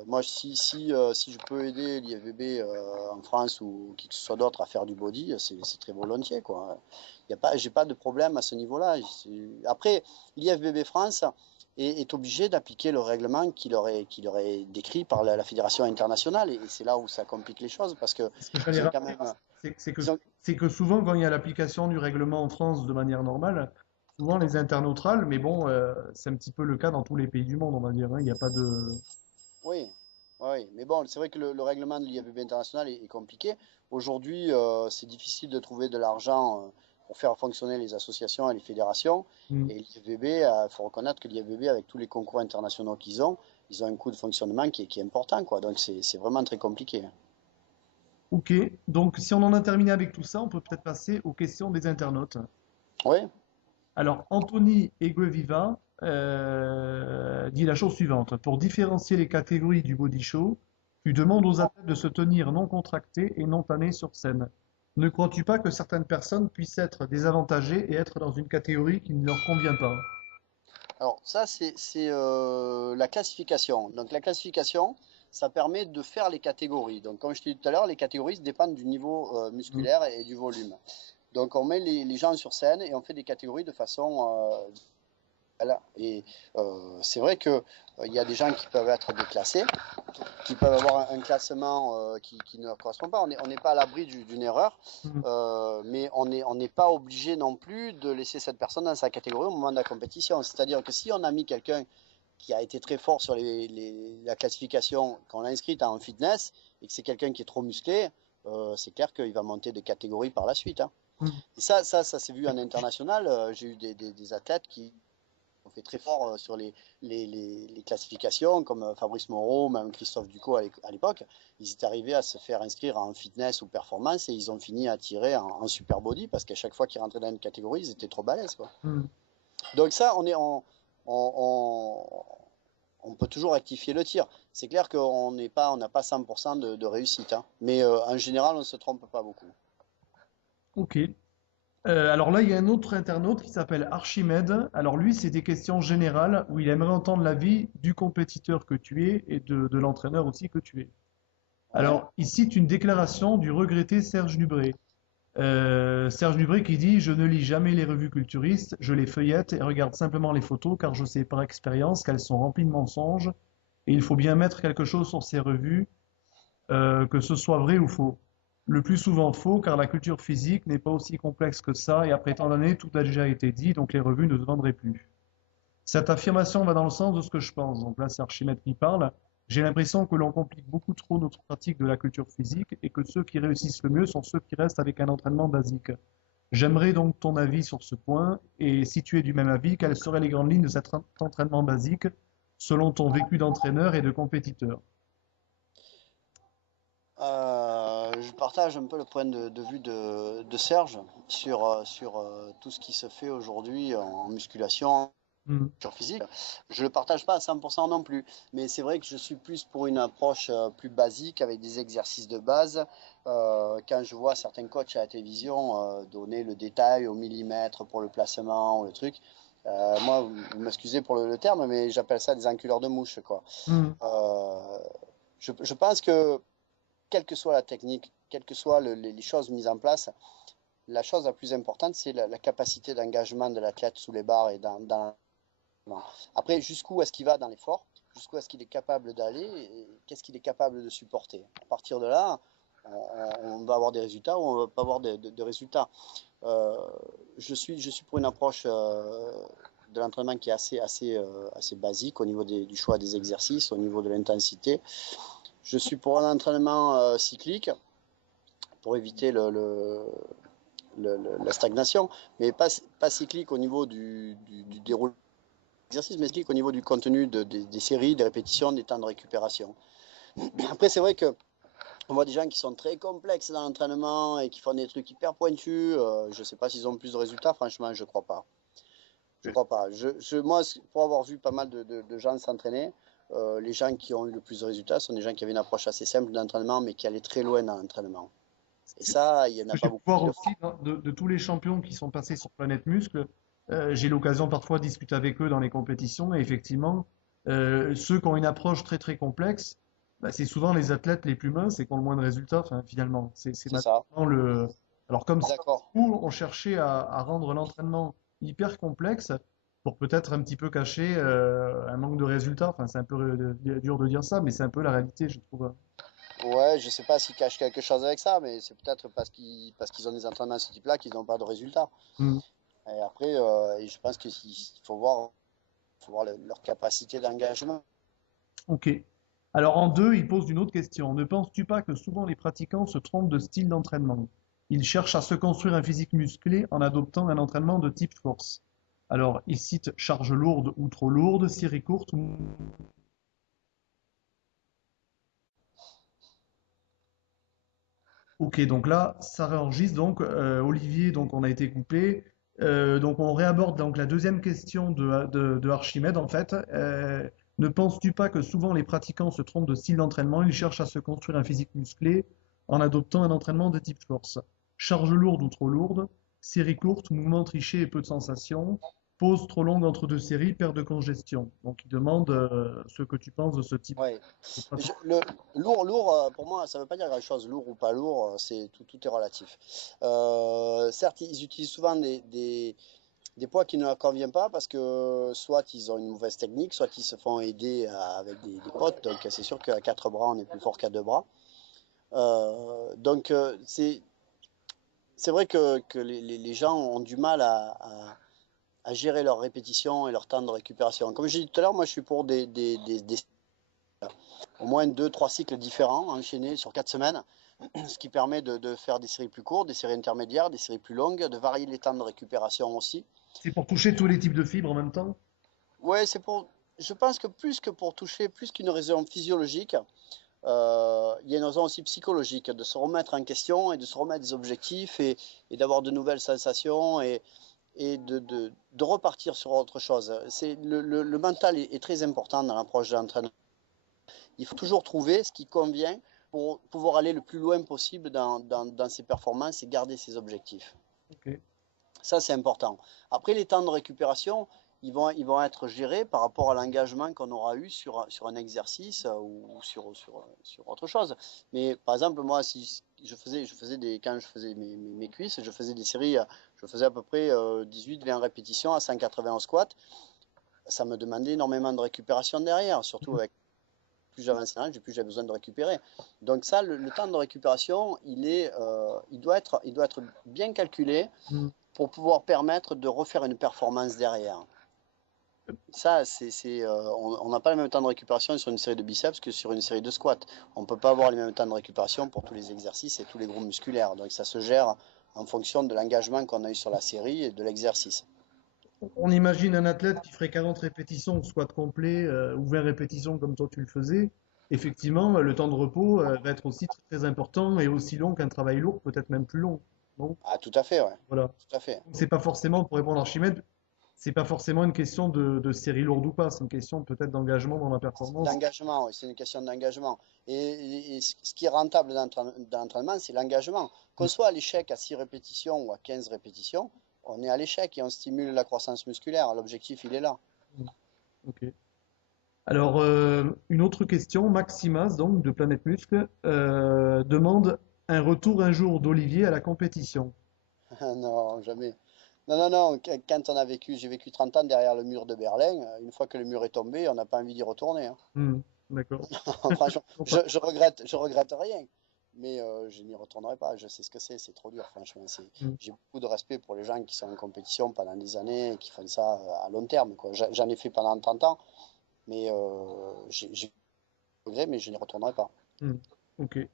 Moi, si je peux aider l'IFBB en France ou qui que ce soit d'autre à faire du body, c'est très volontiers, quoi. J'ai pas de problème à ce niveau-là. Après, l'IFBB France est obligé d'appliquer le règlement qu'il aurait décrit par la Fédération internationale. Et c'est là où ça complique les choses parce que Ce que j'allais ils ont quand rappeler, même. c'est que, Ils ont, c'est que souvent, quand il y a l'application du règlement en France de manière normale, souvent les internautrales, mais bon, c'est un petit peu le cas dans tous les pays du monde, on va dire, hein. Il n'y a pas de. oui, oui, mais bon, c'est vrai que le règlement de l'IFBB international est compliqué. Aujourd'hui, c'est difficile de trouver de l'argent pour faire fonctionner les associations et les fédérations. Hmm. Et l'IFBB, il faut reconnaître que l'IFBB, avec tous les concours internationaux ils ont un coût de fonctionnement qui est important, quoi. Donc c'est vraiment très compliqué. Ok, donc si on en a terminé avec tout ça, on peut peut-être passer aux questions des internautes. Oui, Alors, Anthony Egueviva dit la chose suivante. Pour différencier les catégories du body show, tu demandes aux athlètes de se tenir non contractés et non tannés sur scène. Ne crois-tu pas que certaines personnes puissent être désavantagées et être dans une catégorie qui ne leur convient pas? alors ça, c'est la classification. Donc la classification, ça permet de faire les catégories. Donc comme je t'ai dit tout à l'heure, les catégories dépendent du niveau Mm. musculaire et du volume. Donc on met les gens sur scène et on fait des catégories de façon voilà. Et c'est vrai que il y a des gens qui peuvent être déclassés, qui peuvent avoir un classement qui ne correspond pas. On n'est pas à l'abri d'une erreur, Mm. mais on n'est pas obligé non plus de laisser cette personne dans sa catégorie au moment de la compétition. C'est-à-dire que si on a mis quelqu'un qui a été très fort sur la classification, qu'on l'a inscrite en fitness, et que c'est quelqu'un qui est trop musclé, c'est clair qu'il va monter de catégorie par la suite, hein. Mm. Et ça s'est vu en international. J'ai eu des athlètes qui ont fait très fort sur les classifications, comme Fabrice Moreau, même Christophe Ducot à l'époque. Ils étaient arrivés à se faire inscrire en fitness ou performance et ils ont fini à tirer en super body parce qu'à chaque fois qu'ils rentraient dans une catégorie, ils étaient trop balèzes, quoi. Mm. Donc ça, on, on peut toujours rectifier le tir. C'est clair qu'on on n'a pas 100% de réussite, hein. Mais en général, on ne se trompe pas beaucoup. Ok. Alors là, il y a un autre internaute qui s'appelle Archimède. Alors lui, c'est des questions générales où il aimerait entendre l'avis du compétiteur que tu es et de l'entraîneur aussi que tu es. Ouais. Alors, il cite une déclaration du regretté Serge Dubré. Serge Dubré qui dit: Je ne lis jamais les revues culturistes, je les feuillette et regarde simplement les photos car je sais par expérience qu'elles sont remplies de mensonges et il faut bien mettre quelque chose sur ces revues, que ce soit vrai ou faux. Le plus souvent faux car la culture physique n'est pas aussi complexe que ça et après tant d'années, tout a déjà été dit donc les revues ne se vendraient plus. Cette affirmation va dans le sens de ce que je pense. Donc là, c'est Archimède qui parle. J'ai l'impression que l'on complique beaucoup trop notre pratique de la culture physique et que ceux qui réussissent le mieux sont ceux qui restent avec un entraînement basique. J'aimerais donc ton avis sur ce point et si tu es du même avis, quelles seraient les grandes lignes de cet entraînement basique selon ton vécu d'entraîneur et de compétiteur? Je partage un peu le point de vue de Serge sur tout ce qui se fait aujourd'hui en musculation, Hmm. sur physique. Je ne le partage pas à 100% non plus, mais c'est vrai que je suis plus pour une approche plus basique avec des exercices de base. Quand je vois certains coachs à la télévision donner le détail au millimètre pour le placement ou le truc, moi, vous m'excusez pour le terme, mais j'appelle ça des enculeurs de mouches, quoi. Hmm. Euh, je pense que quelle que soit la technique, quelles que soient les choses mises en place, la chose la plus importante, c'est la capacité d'engagement de l'athlète sous les barres et dans. Après, jusqu'où est-ce qu'il va dans l'effort, jusqu'où est-ce qu'il est capable d'aller, et qu'est-ce qu'il est capable de supporter. À partir de là, on va avoir des résultats ou on ne va pas avoir de résultats. Euh, je suis pour une approche de l'entraînement qui est assez basique au niveau du choix des exercices, au niveau de l'intensité. Je suis pour un entraînement cyclique pour éviter la stagnation, mais pas cyclique au niveau du déroulement de l'exercice, mais cyclique au niveau du contenu des séries, des répétitions, des temps de récupération. Après, c'est vrai que on voit des gens qui sont très complexes dans l'entraînement et qui font des trucs hyper pointus. Je ne sais pas s'ils ont plus de résultats, franchement, je ne crois pas. Je crois pas. Moi, pour avoir vu pas mal de gens s'entraîner, les gens qui ont eu le plus de résultats sont des gens qui avaient une approche assez simple d'entraînement, mais qui allaient très loin dans l'entraînement. Et C'est ça, il n'y en ce a que j'ai pas pu beaucoup voir qui le font. aussi de tous les champions qui sont passés sur Planète Muscle. J'ai l'occasion parfois de discuter avec eux dans les compétitions et effectivement, ceux qui ont une approche très très complexe, bah, c'est souvent les athlètes les plus minces et qui ont le moins de résultats, enfin, finalement. C'est C'est ça. maintenant le. Alors comme si D'accord. beaucoup ont cherché à rendre l'entraînement hyper complexe pour peut-être un petit peu cacher un manque de résultats. Enfin, c'est un peu dur de dire ça, mais c'est un peu la réalité, je trouve. Ouais, je sais pas s'ils cachent quelque chose avec ça, mais c'est peut-être parce qu'ils ont des entraînements de ce type-là qu'ils n'ont pas de résultats. Hmm. Et après, je pense qu'il faut voir leur capacité d'engagement. Ok. Alors en deux, il pose une autre question. Ne penses-tu pas que souvent les pratiquants se trompent de style d'entraînement? Ils cherchent à se construire un physique musclé en adoptant un entraînement de type force. Alors, il cite charge lourde ou trop lourde, série courte ou... Ok, donc là, ça réenregistre. Donc, Olivier, donc on a été coupé. Donc, on réaborde donc la deuxième question de Archimède, en fait. Ne penses-tu pas que souvent les pratiquants se trompent de style d'entraînement? Ils cherchent à se construire un physique musclé en adoptant un entraînement de type force. Charge lourde ou trop lourde, série courte, mouvement triché et peu de sensations, pause trop longue entre deux séries, perte de congestion. Donc, il demande ce que tu penses de ce type Ouais. de pratique. Lourd, pour moi, ça ne veut pas dire grand-chose. Lourd ou pas lourd, tout est relatif. Certes, ils utilisent souvent des poids qui ne leur conviennent pas parce que soit ils ont une mauvaise technique, soit ils se font aider avec des potes. Donc, c'est sûr qu'à quatre bras, on est plus fort qu'à deux bras. Donc, c'est vrai que les gens ont du mal à gérer leurs répétitions et leur temps de récupération. Comme j'ai dit tout à l'heure, moi, je suis pour au moins deux, trois cycles différents enchaînés sur 4 semaines, ce qui permet de faire des séries plus courtes, des séries intermédiaires, des séries plus longues, de varier les temps de récupération aussi. C'est pour toucher tous les types de fibres en même temps? Ouais, je pense que plus que pour toucher, plus qu'une raison physiologique, il y a une raison aussi psychologique, de se remettre en question et de se remettre des objectifs et d'avoir de nouvelles sensations et de repartir sur autre chose. Le mental est très important dans l'approche de l'entraînement. Il faut toujours trouver ce qui convient pour pouvoir aller le plus loin possible dans ses performances et garder ses objectifs. Ok. Ça, c'est important. Après, les temps de récupération, ils vont être gérés par rapport à l'engagement qu'on aura eu sur un exercice ou sur autre chose. Mais par exemple, moi, si quand je faisais mes cuisses, je faisais des séries, je faisais à peu près 18-20 répétitions à 191 squats. Ça me demandait énormément de récupération derrière, surtout avec plus j'avance en âge, plus j'ai besoin de récupérer. Donc ça, le temps de récupération, il doit être bien calculé Hmm. pour pouvoir permettre de refaire une performance derrière. Ça, on n'a pas le même temps de récupération sur une série de biceps que sur une série de squats. On ne peut pas avoir les mêmes temps de récupération pour tous les exercices et tous les groupes musculaires. Donc ça se gère en fonction de l'engagement qu'on a eu sur la série et de l'exercice. On imagine un athlète qui ferait 40 répétitions au squat complet ou 20 répétitions comme toi tu le faisais. Effectivement, le temps de repos va être aussi très, très important et aussi long qu'un travail lourd, peut-être même plus long. Non? Ah, tout à fait, ouais. Voilà. Tout à fait. C'est pas forcément, pour répondre à Archimède, c'est pas forcément une question de série lourde ou pas, c'est une question peut-être d'engagement dans la performance. D'engagement, oui, c'est une question d'engagement. Et ce qui est rentable dans l'entraînement, c'est l'engagement. Qu'on soit à l'échec à 6 répétitions ou à 15 répétitions, on est à l'échec et on stimule la croissance musculaire. L'objectif, il est là. Ok. Alors, une autre question, Maximas, donc de Planète Muscle, demande un retour un jour d'Olivier à la compétition. Non, jamais. Non, non, non. Quand j'ai vécu 30 ans derrière le mur de Berlin, une fois que le mur est tombé, on n'a pas envie d'y retourner, hein. Hmm, d'accord. Franchement, je regrette rien. Mais je n'y retournerai pas. Je sais ce que c'est trop dur, franchement. Hmm. J'ai beaucoup de respect pour les gens qui sont en compétition pendant des années et qui font ça à long terme, quoi. J'en ai fait pendant 30 ans, mais j'ai regret, mais je n'y retournerai pas. Hmm, ok.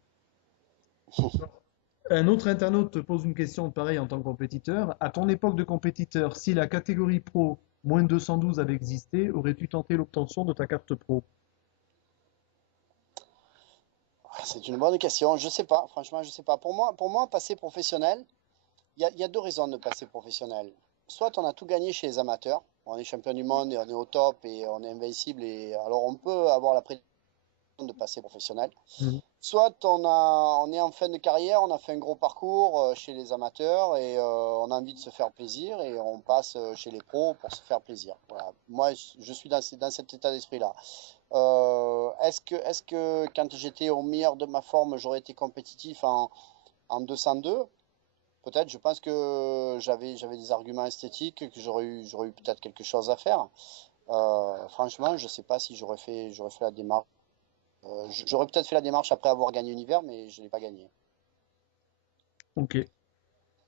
Un autre internaute te pose une question pareille en tant que compétiteur. À ton époque de compétiteur, si la catégorie pro moins de 212 avait existé, aurais-tu tenté l'obtention de ta carte pro? C'est une bonne question. Je sais pas, franchement, je sais pas. Pour moi, passer professionnel, il y a deux raisons de passer professionnel. Soit on a tout gagné chez les amateurs, on est champion du monde et on est au top et on est invincible. Et alors on peut avoir la prétention de passer professionnel. Mhm. Soit on est en fin de carrière, on a fait un gros parcours chez les amateurs et on a envie de se faire plaisir et on passe chez les pros pour se faire plaisir. Voilà. Moi, je suis dans cet état d'esprit-là. Est-ce que quand j'étais au meilleur de ma forme, j'aurais été compétitif en 202? Peut-être, je pense que j'avais des arguments esthétiques, que j'aurais eu peut-être quelque chose à faire. Franchement, je ne sais pas si j'aurais fait la démarche. J'aurais peut-être fait la démarche après avoir gagné l'hiver, mais je ne l'ai pas gagné. Ok.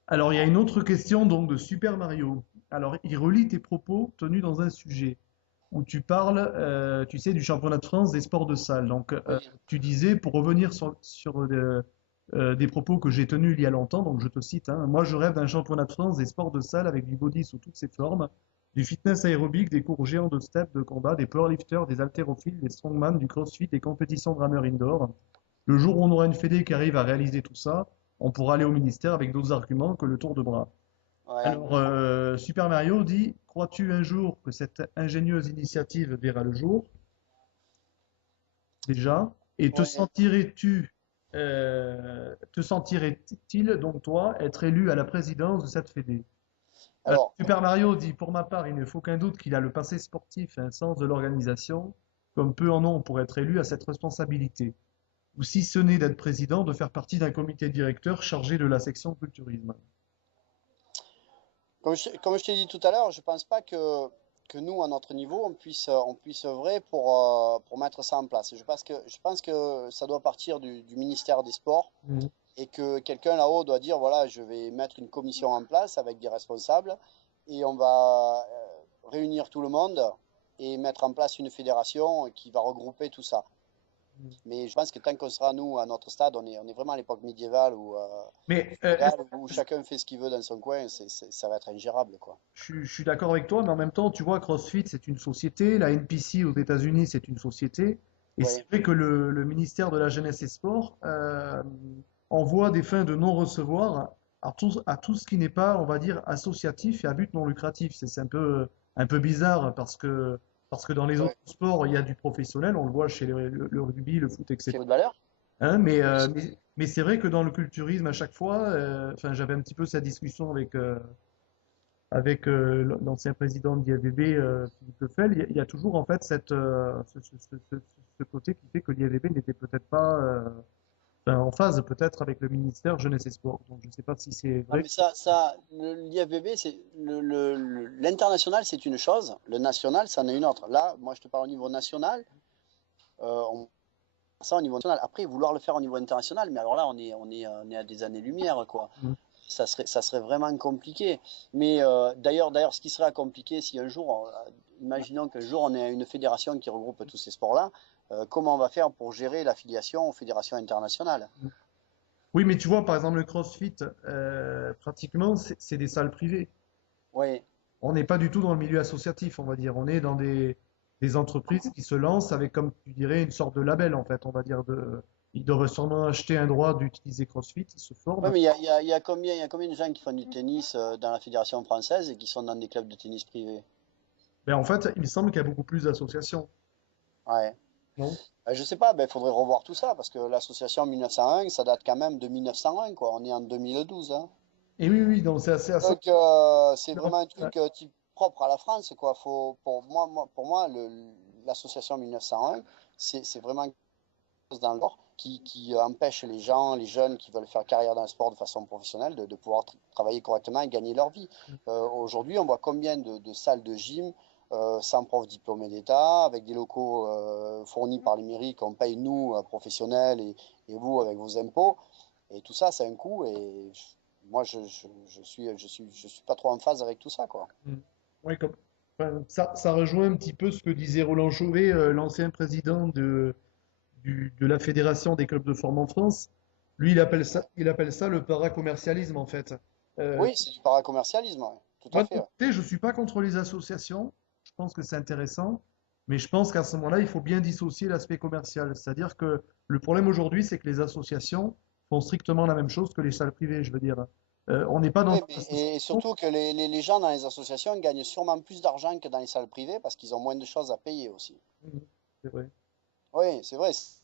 Alors, il y a une autre question donc de Super Mario. Alors, il relie tes propos tenus dans un sujet où tu parles, tu sais, du championnat de France des sports de salle. Donc, Oui, tu disais, pour revenir sur des propos que j'ai tenus il y a longtemps, donc je te cite, hein, moi je rêve d'un championnat de France des sports de salle avec du body sous toutes ses formes, du fitness aérobique, des cours géants de step, de combat, des powerlifters, des haltérophiles, des strongman, du crossfit, des compétitions de rameur indoor. Le jour où on aura une fédé qui arrive à réaliser tout ça, on pourra aller au ministère avec d'autres arguments que le tour de bras. ouais. Alors, Super Mario dit, crois-tu un jour que cette ingénieuse initiative verra le jour, déjà? Et Ouais. te sentirais-il, donc toi, être élu à la présidence de cette fédé? Alors, Super Mario dit, pour ma part, il ne faut qu'un doute qu'il a le passé sportif et un sens de l'organisation, comme peu en ont pour être élu à cette responsabilité. Ou si ce n'est d'être président, de faire partie d'un comité directeur chargé de la section culturisme. comme je t'ai dit tout à l'heure, je pense pas que nous, à notre niveau, on puisse œuvrer pour mettre ça en place. Je pense que ça doit partir du ministère des Sports Mhm. et que quelqu'un là-haut doit dire, voilà, je vais mettre une commission en place avec des responsables et on va réunir tout le monde et mettre en place une fédération qui va regrouper tout ça. Mais je pense que tant qu'on sera, nous, à notre stade, on est vraiment à l'époque médiévale Mais où chacun fait ce qu'il veut dans son coin, ça va être ingérable, quoi. je suis d'accord avec toi, mais en même temps, tu vois, CrossFit, c'est une société, la NPC aux États-Unis, c'est une société, et c'est Oui, vrai que le ministère de la Jeunesse et Sport envoie des fins de non-recevoir à tout ce qui n'est pas, on va dire, associatif et à but non lucratif. C'est un peu bizarre parce que dans les ouais. autres sports, il y a du professionnel, on le voit chez le rugby, le foot, C'est etc. de valeur? Hein, mais c'est vrai que dans le culturisme, à chaque fois, enfin, j'avais un petit peu cette discussion avec l'ancien président de l'IFBB, Philippe Lefel, il y a toujours en fait ce côté qui fait que l'IFBB n'était peut-être pas enfin, en phase peut-être avec le ministère Jeunesse et Sport. Donc je ne sais pas si c'est Ah, vrai. mais l'IFBB, l'international, c'est une chose, le national, c'en est une autre. Là, moi, je te parle au niveau national, on fait ça au niveau national. Après, vouloir le faire au niveau international, mais alors là, on est à des années-lumière, quoi. Mm. Ça serait vraiment compliqué. Mais d'ailleurs, ce qui serait compliqué, si un jour, imaginons qu'un jour on ait une fédération qui regroupe tous ces sports-là, comment on va faire pour gérer l'affiliation aux fédérations internationales? Oui, mais tu vois, par exemple, le CrossFit, pratiquement, c'est des salles privées. Oui, On n'est pas du tout dans le milieu associatif, on va dire. On est dans des entreprises qui se lancent avec, comme tu dirais, une sorte de label, en fait. On va dire ils doivent sûrement acheter un droit d'utiliser CrossFit, ils se ouais, forment. mais il y a combien de gens qui font du tennis dans la fédération française et qui sont dans des clubs de tennis privés? Mais en fait, il me semble qu'il y a beaucoup plus d'associations, Ouais. non? Je sais pas, il faudrait revoir tout ça parce que l'association 1901, ça date quand même de 1901, quoi. On est en 2012, hein. Et oui, oui, donc c'est assez Donc, c'est différent. vraiment un Ouais. truc type propre à la France, quoi. Pour moi, l'association 1901, c'est vraiment quelque chose dans l'or qui empêche les gens, les jeunes qui veulent faire carrière dans le sport de façon professionnelle de pouvoir travailler correctement et gagner leur vie. Aujourd'hui, on voit combien de salles de gym sans prof diplômé d'État, avec des locaux fournis par les mairies qu'on paye nous, professionnels, et vous avec vos impôts. Et tout ça, c'est un coût. Et moi, je suis pas trop en phase avec tout ça, quoi. Mm. Ouais, enfin, ça rejoint un petit peu ce que disait Roland Chauvet, l'ancien président de la Fédération des clubs de forme en France. Lui, il appelle ça le paracommercialisme, en fait. Euh, Oui, c'est du paracommercialisme, ouais. Tout à Moi, de fait, mon ouais. côté, je ne suis pas contre les associations. Je pense que c'est intéressant. Mais je pense qu'à ce moment-là, il faut bien dissocier l'aspect commercial. C'est-à-dire que le problème aujourd'hui, c'est que les associations font strictement la même chose que les salles privées. Je veux dire, On n'est pas dans Oui, une et association. surtout que les gens dans les associations gagnent sûrement plus d'argent que dans les salles privées parce qu'ils ont moins de choses à payer aussi. Mhm, c'est vrai. Oui, c'est vrai, c'est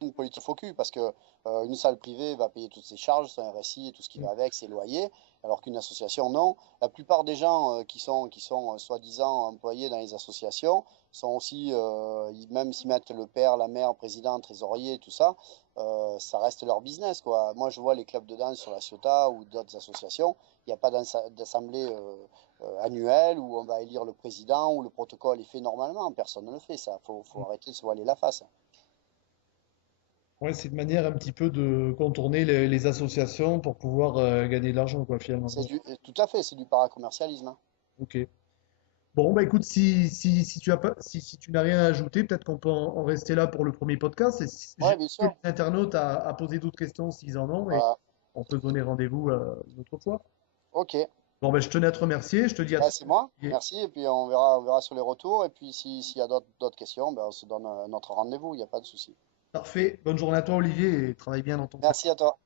une politique faux cul parce que une salle privée va payer toutes ses charges, son RSI et tout ce qui va avec, ses loyers, alors qu'une association, non. La plupart des gens qui sont soi-disant employés dans les associations sont aussi, même s'ils mettent le père, la mère, président, trésorier, tout ça, ça reste leur business, quoi. Moi, je vois les clubs de danse sur la Ciotat ou d'autres associations, il n'y a pas d'assemblée annuelle où on va élire le président, où le protocole est fait normalement. Personne ne le fait, ça. Faut arrêter de se voiler la face. Ouais, c'est une manière un petit peu de contourner les associations pour pouvoir gagner de l'argent, quoi, finalement. Tout à fait, c'est du paracommercialisme, hein. Ok. Bon, bah écoute, si tu as pas, si tu n'as rien à ajouter, peut-être qu'on peut en rester là pour le premier podcast. Et Ouais, j'invite bien les sûr. internautes à poser d'autres questions s'ils en ont et Voilà. on peut se donner rendez-vous une autre fois. Ok. Bon, ben je tenais à te remercier. Je te dis à Bah, très c'est moi. vite. Merci. Et puis on verra sur les retours. Et puis s'il y a d'autres questions, ben, on se donne un autre rendez-vous. Il n'y a pas de souci. Parfait. Bonne journée à toi, Olivier, et travaille bien dans ton Merci à toi.